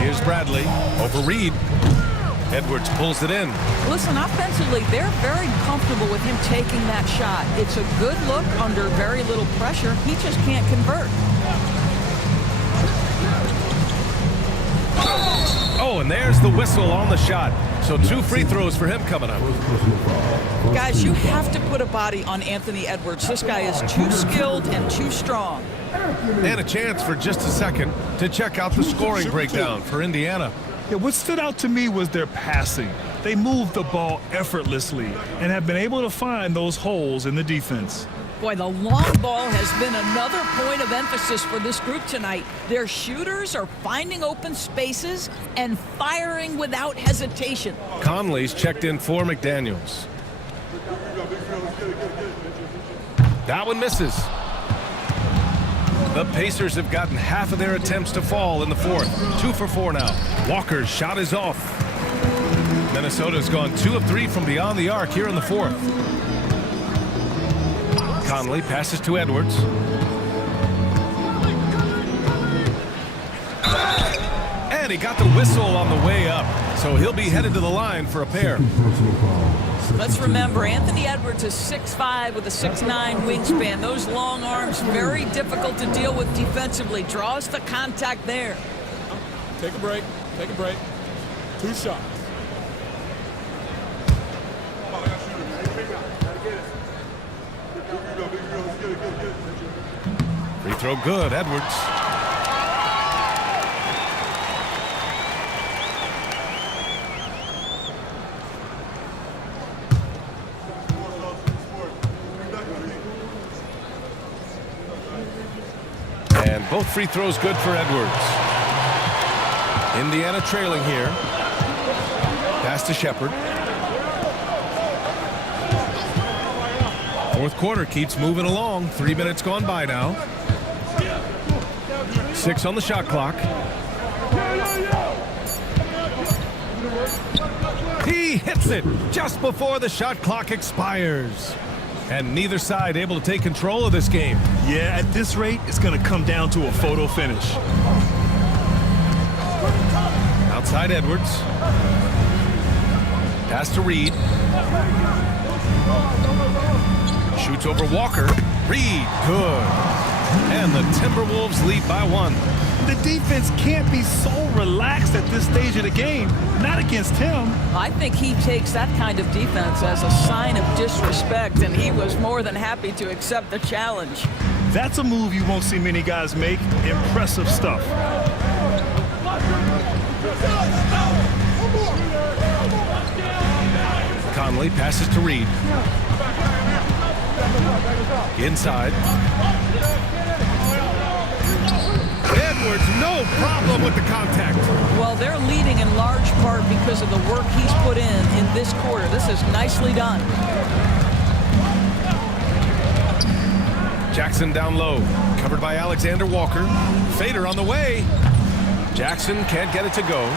Here's Bradley over Reed. Edwards pulls it in. Listen, offensively, they're very comfortable with him taking that shot. It's a good look under very little pressure. He just can't convert. Oh, and there's the whistle on the shot. So 2 free throws for him coming up. Guys, you have to put a body on Anthony Edwards. This guy is too skilled and too strong. And a chance for just a second to check out the scoring breakdown for Indiana. Yeah, what stood out to me was their passing. They moved the ball effortlessly and have been able to find those holes in the defense. Boy, the long ball has been another point of emphasis for this group tonight. Their shooters are finding open spaces and firing without hesitation. Conley's checked in for McDaniels. That one misses. The Pacers have gotten half of their attempts to fall in the fourth. 2 for 4 now. Walker's shot is off. Minnesota's gone 2 of 3 from beyond the arc here in the fourth. Conley passes to Edwards. And he got the whistle on the way up, so he'll be headed to the line for a pair. Let's remember, Anthony Edwards is 6'5" with a 6'9" wingspan. Those long arms, very difficult to deal with defensively. Draws the contact there. Take a break. Take a break. 2 shots. Free throw good, Edwards. And both free throws good for Edwards. Indiana trailing here. Pass to Shepard. Fourth quarter keeps moving along. 3 minutes gone by now. 6 on the shot clock. He hits it just before the shot clock expires. And neither side able to take control of this game. Yeah, at this rate, it's going to come down to a photo finish. Outside Edwards. Pass to Reed. Shoots over Walker. Reed, good. And the Timberwolves lead by 1. The defense can't be so relaxed at this stage of the game. Not against him. I think he takes that kind of defense as a sign of disrespect, and he was more than happy to accept the challenge. That's a move you won't see many guys make. Impressive stuff. Conley passes to Reed. Inside. Edwards, no problem with the contact. Well, they're leading in large part because of the work he's put in this quarter. This is nicely done. Jackson down low, covered by Alexander Walker. Fader on the way. Jackson can't get it to go.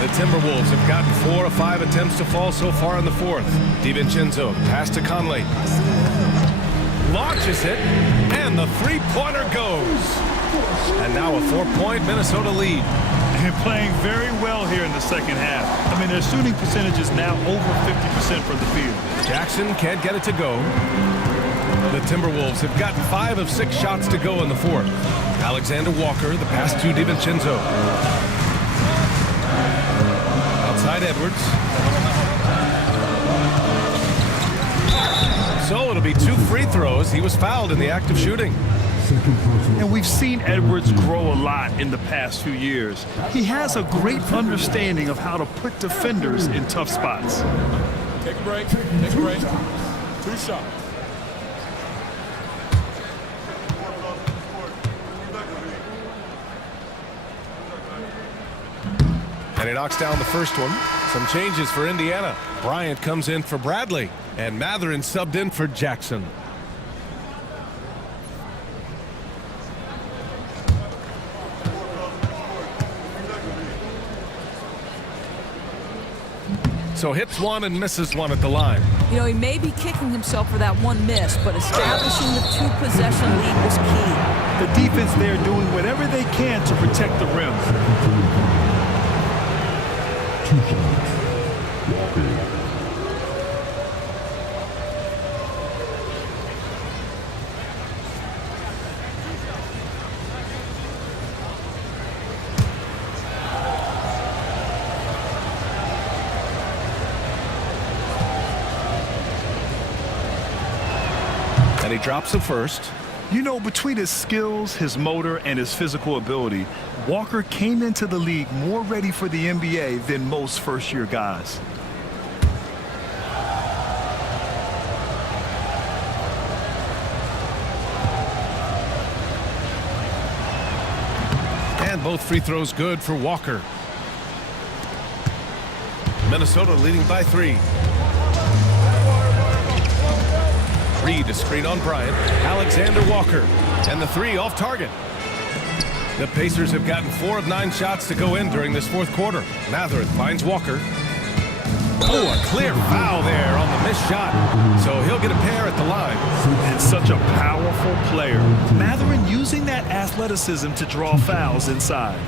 The Timberwolves have gotten 4 of 5 attempts to fall so far in the fourth. DiVincenzo pass to Conley. Launches it, and the three-pointer goes. And now a 4-point Minnesota lead. And playing very well here in the second half. I mean, their shooting percentage is now over 50% from the field. Jackson can't get it to go. The Timberwolves have gotten 5 of 6 shots to go in the fourth. Alexander Walker, the pass to DiVincenzo. Outside Edwards. So it'll be 2 free throws. He was fouled in the act of shooting. And we've seen Edwards grow a lot in the past few years. He has a great understanding of how to put defenders in tough spots. Take a break. Take a break. 2 shots. And he knocks down the first one. Some changes for Indiana. Bryant comes in for Bradley, and Mathurin subbed in for Jackson. So hits one and misses one at the line. You know, he may be kicking himself for that one miss, but establishing the 2-possession lead was key. The defense there doing whatever they can to protect the rim. 2 shots. Walker. And he drops the first. You know, between his skills, his motor, and his physical ability, Walker came into the league more ready for the NBA than most first-year guys. And both free throws good for Walker. Minnesota leading by 3. Reed to screen on Bryant. Alexander Walker. And the 3 off target. The Pacers have gotten 4 of 9 shots to go in during this fourth quarter. Mathurin finds Walker. Oh, a clear foul there on the missed shot. So he'll get a pair at the line. And such a powerful player. Mathurin using that athleticism to draw fouls inside.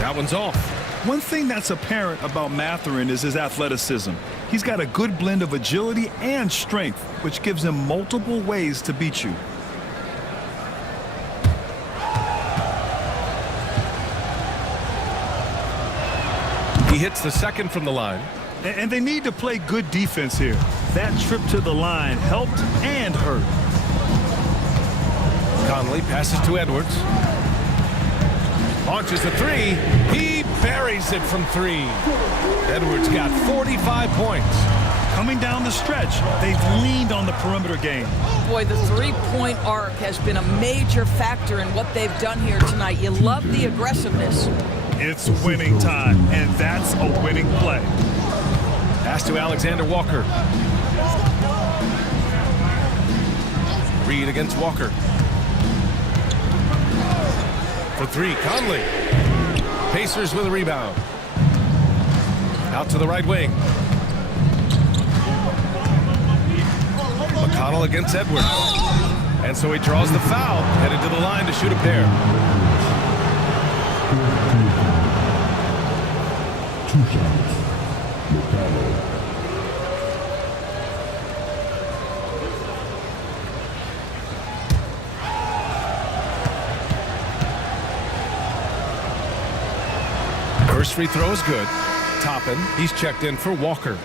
That one's off. One thing that's apparent about Mathurin is his athleticism. He's got a good blend of agility and strength, which gives him multiple ways to beat you. He hits the second from the line. And they need to play good defense here. That trip to the line helped and hurt. Conley passes to Edwards. Launches the 3. He buries it from 3. Edwards got 45 points. Coming down the stretch, they've leaned on the perimeter game. Boy, the 3-point arc has been a major factor in what they've done here tonight. You love the aggressiveness. It's winning time, and that's a winning play. Pass to Alexander Walker. Reed against Walker. For 3, Conley. Pacers with a rebound. Out to the right wing. McConnell against Edwards. And so he draws the foul, headed to the line to shoot a pair. 2 shots. McConnell. First free throw is good. Toppin, he's checked in for Walker.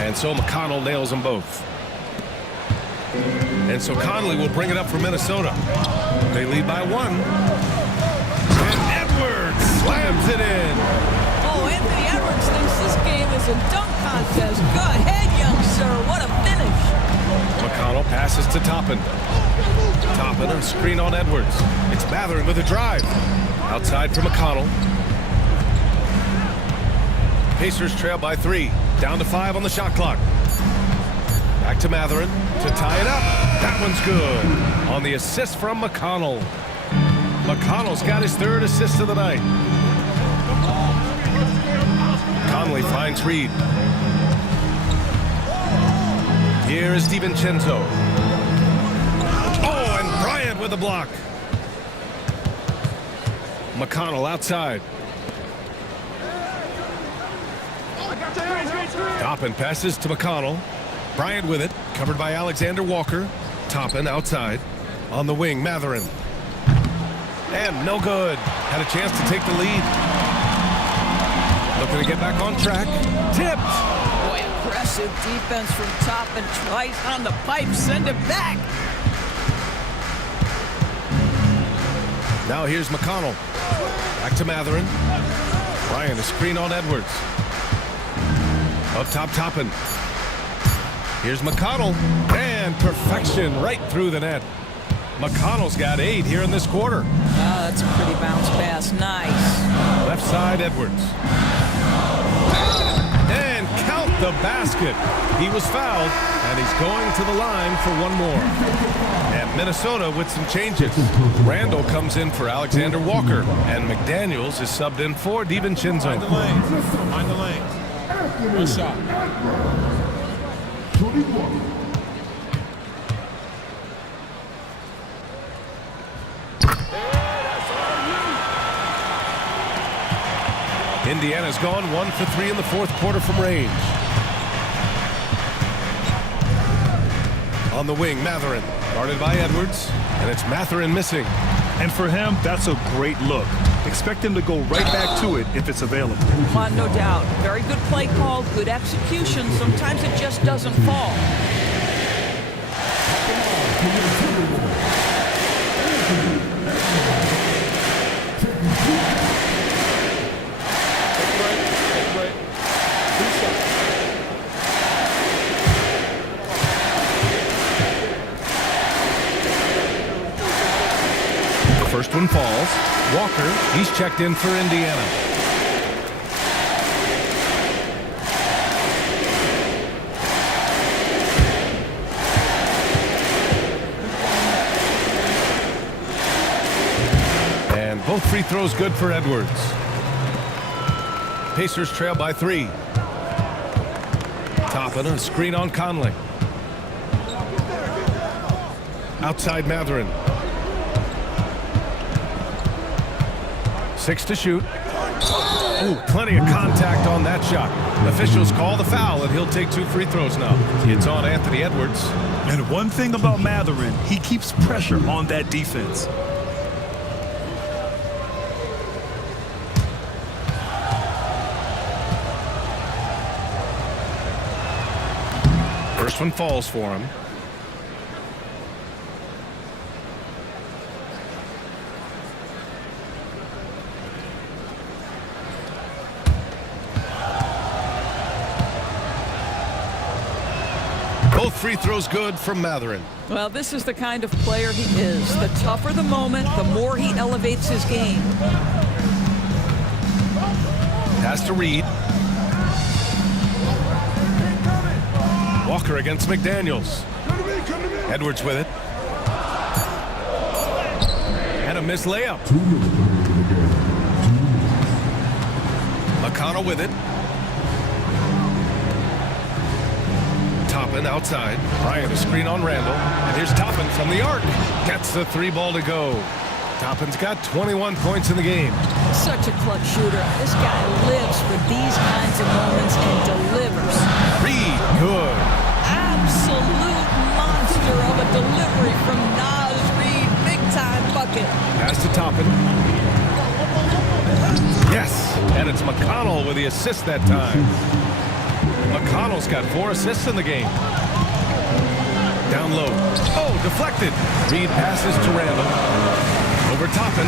And so McConnell nails them both. And so Conley will bring it up for Minnesota. They lead by 1. And Edwards slams it in. Oh, Anthony Edwards thinks this game is a dunk contest. Go ahead, young sir. What a finish. McConnell passes to Toppin. Toppin, a screen on Edwards. It's Mathurin with a drive. Outside for McConnell. Pacers trail by 3. Down to 5 on the shot clock. Back to Mathurin to tie it up. That one's good. On the assist from McConnell. McConnell's got his 3rd assist of the night. Conley finds Reed. Here is DiVincenzo. Oh, and Bryant with the block. McConnell outside. Toppin passes to McConnell. Bryant with it, covered by Alexander Walker. Toppin outside. On the wing, Mathurin. And no good. Had a chance to take the lead. Looking to get back on track. Tipped. Boy, aggressive defense from Toppin. Twice on the pipe. Send it back. Now here's McConnell. Back to Mathurin. Bryant, a screen on Edwards. Up top, Toppin. Here's McConnell. And perfection right through the net. McConnell's got 8 here in this quarter. That's a pretty bounce pass. Nice. Left side, Edwards. And count the basket. He was fouled, and he's going to the line for 1 more. And Minnesota with some changes. Randall comes in for Alexander Walker, and McDaniels is subbed in for DiVincenzo. Mind the lane. Mind the lane. Good shot. 21. Indiana's gone 1 for 3 in the 4th quarter from range. On the wing, Mathurin. Guarded by Edwards, and it's Mathurin missing. And for him, that's a great look. Expect him to go right back to it if it's available. No doubt. Very good play call, good execution. Sometimes it just doesn't fall. First one falls. Walker, he's checked in for Indiana. And both free throws good for Edwards. Pacers trail by 3. Toppin, a screen on Conley. Outside Mathurin. 6 to shoot. Ooh, plenty of contact on that shot. Officials call the foul, and he'll take 2 free throws now. It's on Anthony Edwards. And one thing about Mathurin, he keeps pressure on that defense. First one falls for him. Both free throws good from Mathurin. Well, this is the kind of player he is. The tougher the moment, the more he elevates his game. Pass to Reed. Walker against McDaniels. Edwards with it. And a missed layup. 2 minutes remaining in the game. 2 minutes. McConnell with it. Toppin outside. Bryant a screen on Randall. And here's Toppin from the arc. Gets the 3 ball to go. Toppin's got 21 points in the game. Such a clutch shooter. This guy lives for these kinds of moments and delivers. Reed, good. Absolute monster of a delivery from Naz Reid. Big time bucket. Pass to Toppin. Yes, and it's McConnell with the assist that time. McConnell's got 4 assists in the game. Down low. Oh, deflected. Reed passes to Randall. Over Toppin.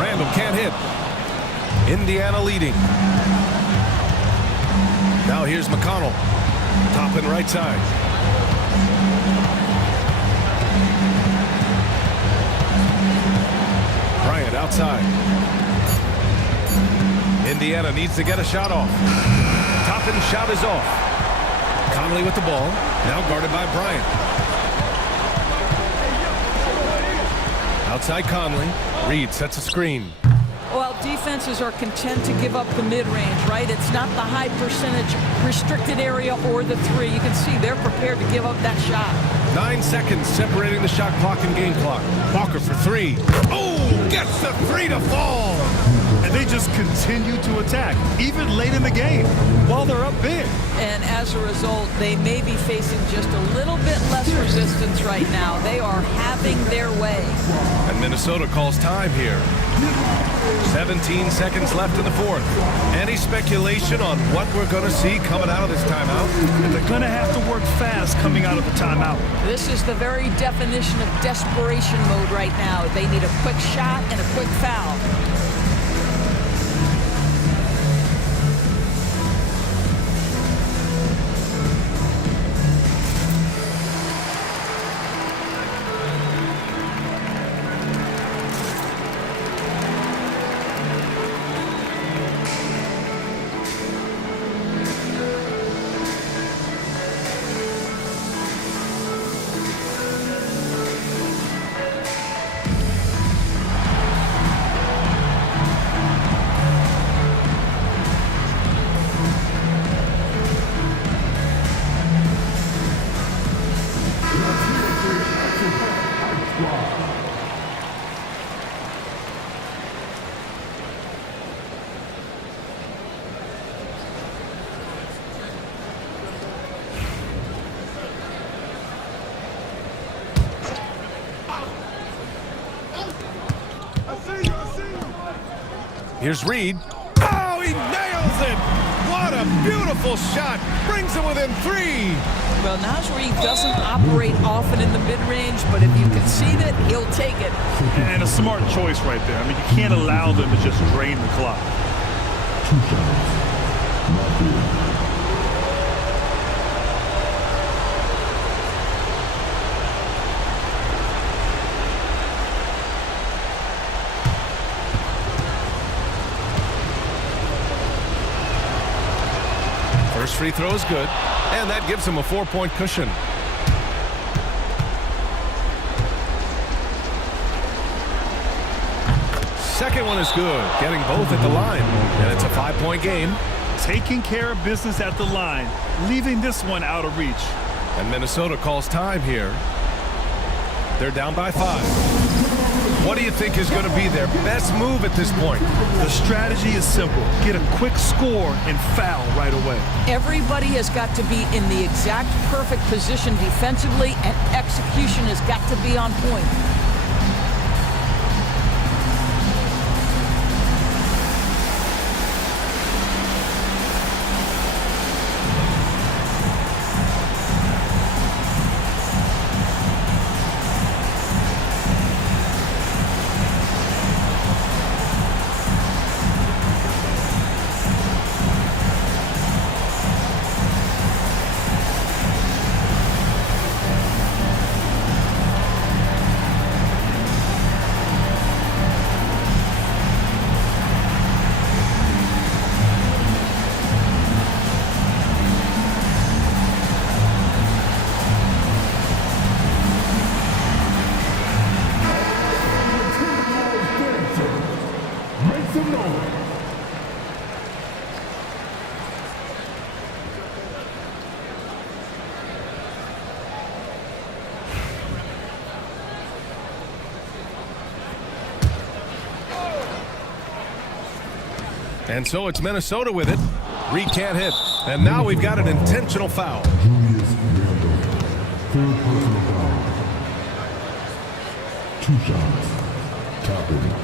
Randall can't hit. Indiana leading. Now here's McConnell. Toppin right side. Bryant outside. Indiana needs to get a shot off. Toppin's shot is off. Conley with the ball. Now guarded by Bryant. Outside Conley. Reed sets a screen. Well, defenses are content to give up the mid-range, right? It's not the high percentage restricted area or the 3. You can see they're prepared to give up that shot. 9 seconds separating the shot clock and game clock. Walker for 3. Oh, gets the 3 to fall. And they just continue to attack, even late in the game, while they're up big. And as a result, they may be facing just a little bit less resistance right now. They are having their way. And Minnesota calls time here. 17 seconds left in the 4th. Any speculation on what we're going to see coming out of this timeout? And they're going to have to work fast coming out of the timeout. This is the very definition of desperation mode right now. They need a quick shot and a quick foul. Here's Reed. Oh, he nails it! What a beautiful shot! Brings it within 3. Well, Naz Reid doesn't operate often in the mid-range, but if you concede it, he'll take it. And a smart choice right there. I mean, you can't allow them to just drain the clock. 2 shots. Not good. First free throw is good, and that gives him a 4-point cushion. Second one is good, getting both at the line, and it's a 5-point game. Taking care of business at the line, leaving this one out of reach. And Minnesota calls time here. They're down by 5. What do you think is going to be their best move at this point? The strategy is simple. Get a quick score and foul right away. Everybody has got to be in the exact perfect position defensively, and execution has got to be on point. Make some noise. And so it's Minnesota with it. Reed can't hit. And now we've got an intentional foul. Julius Randle. Third personal foul. 2 shots. Tapping.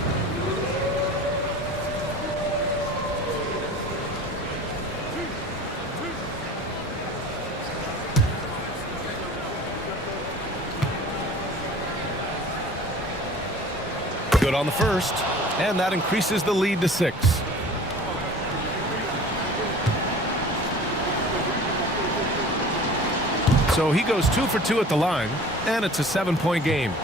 Good on the first. And that increases the lead to 6. So he goes 2 for 2 at the line, and it's a 7-point game.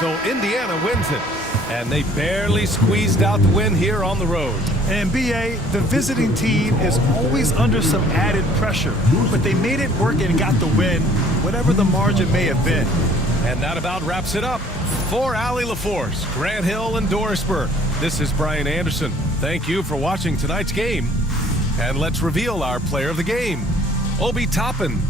So Indiana wins it, and they barely squeezed out the win here on the road. And BA, the visiting team is always under some added pressure, but they made it work and got the win, whatever the margin may have been. And that about wraps it up. For Allie LaForce, Grant Hill, and Doris Burke, this is Brian Anderson. Thank you for watching tonight's game. And let's reveal our player of the game. Obi Toppin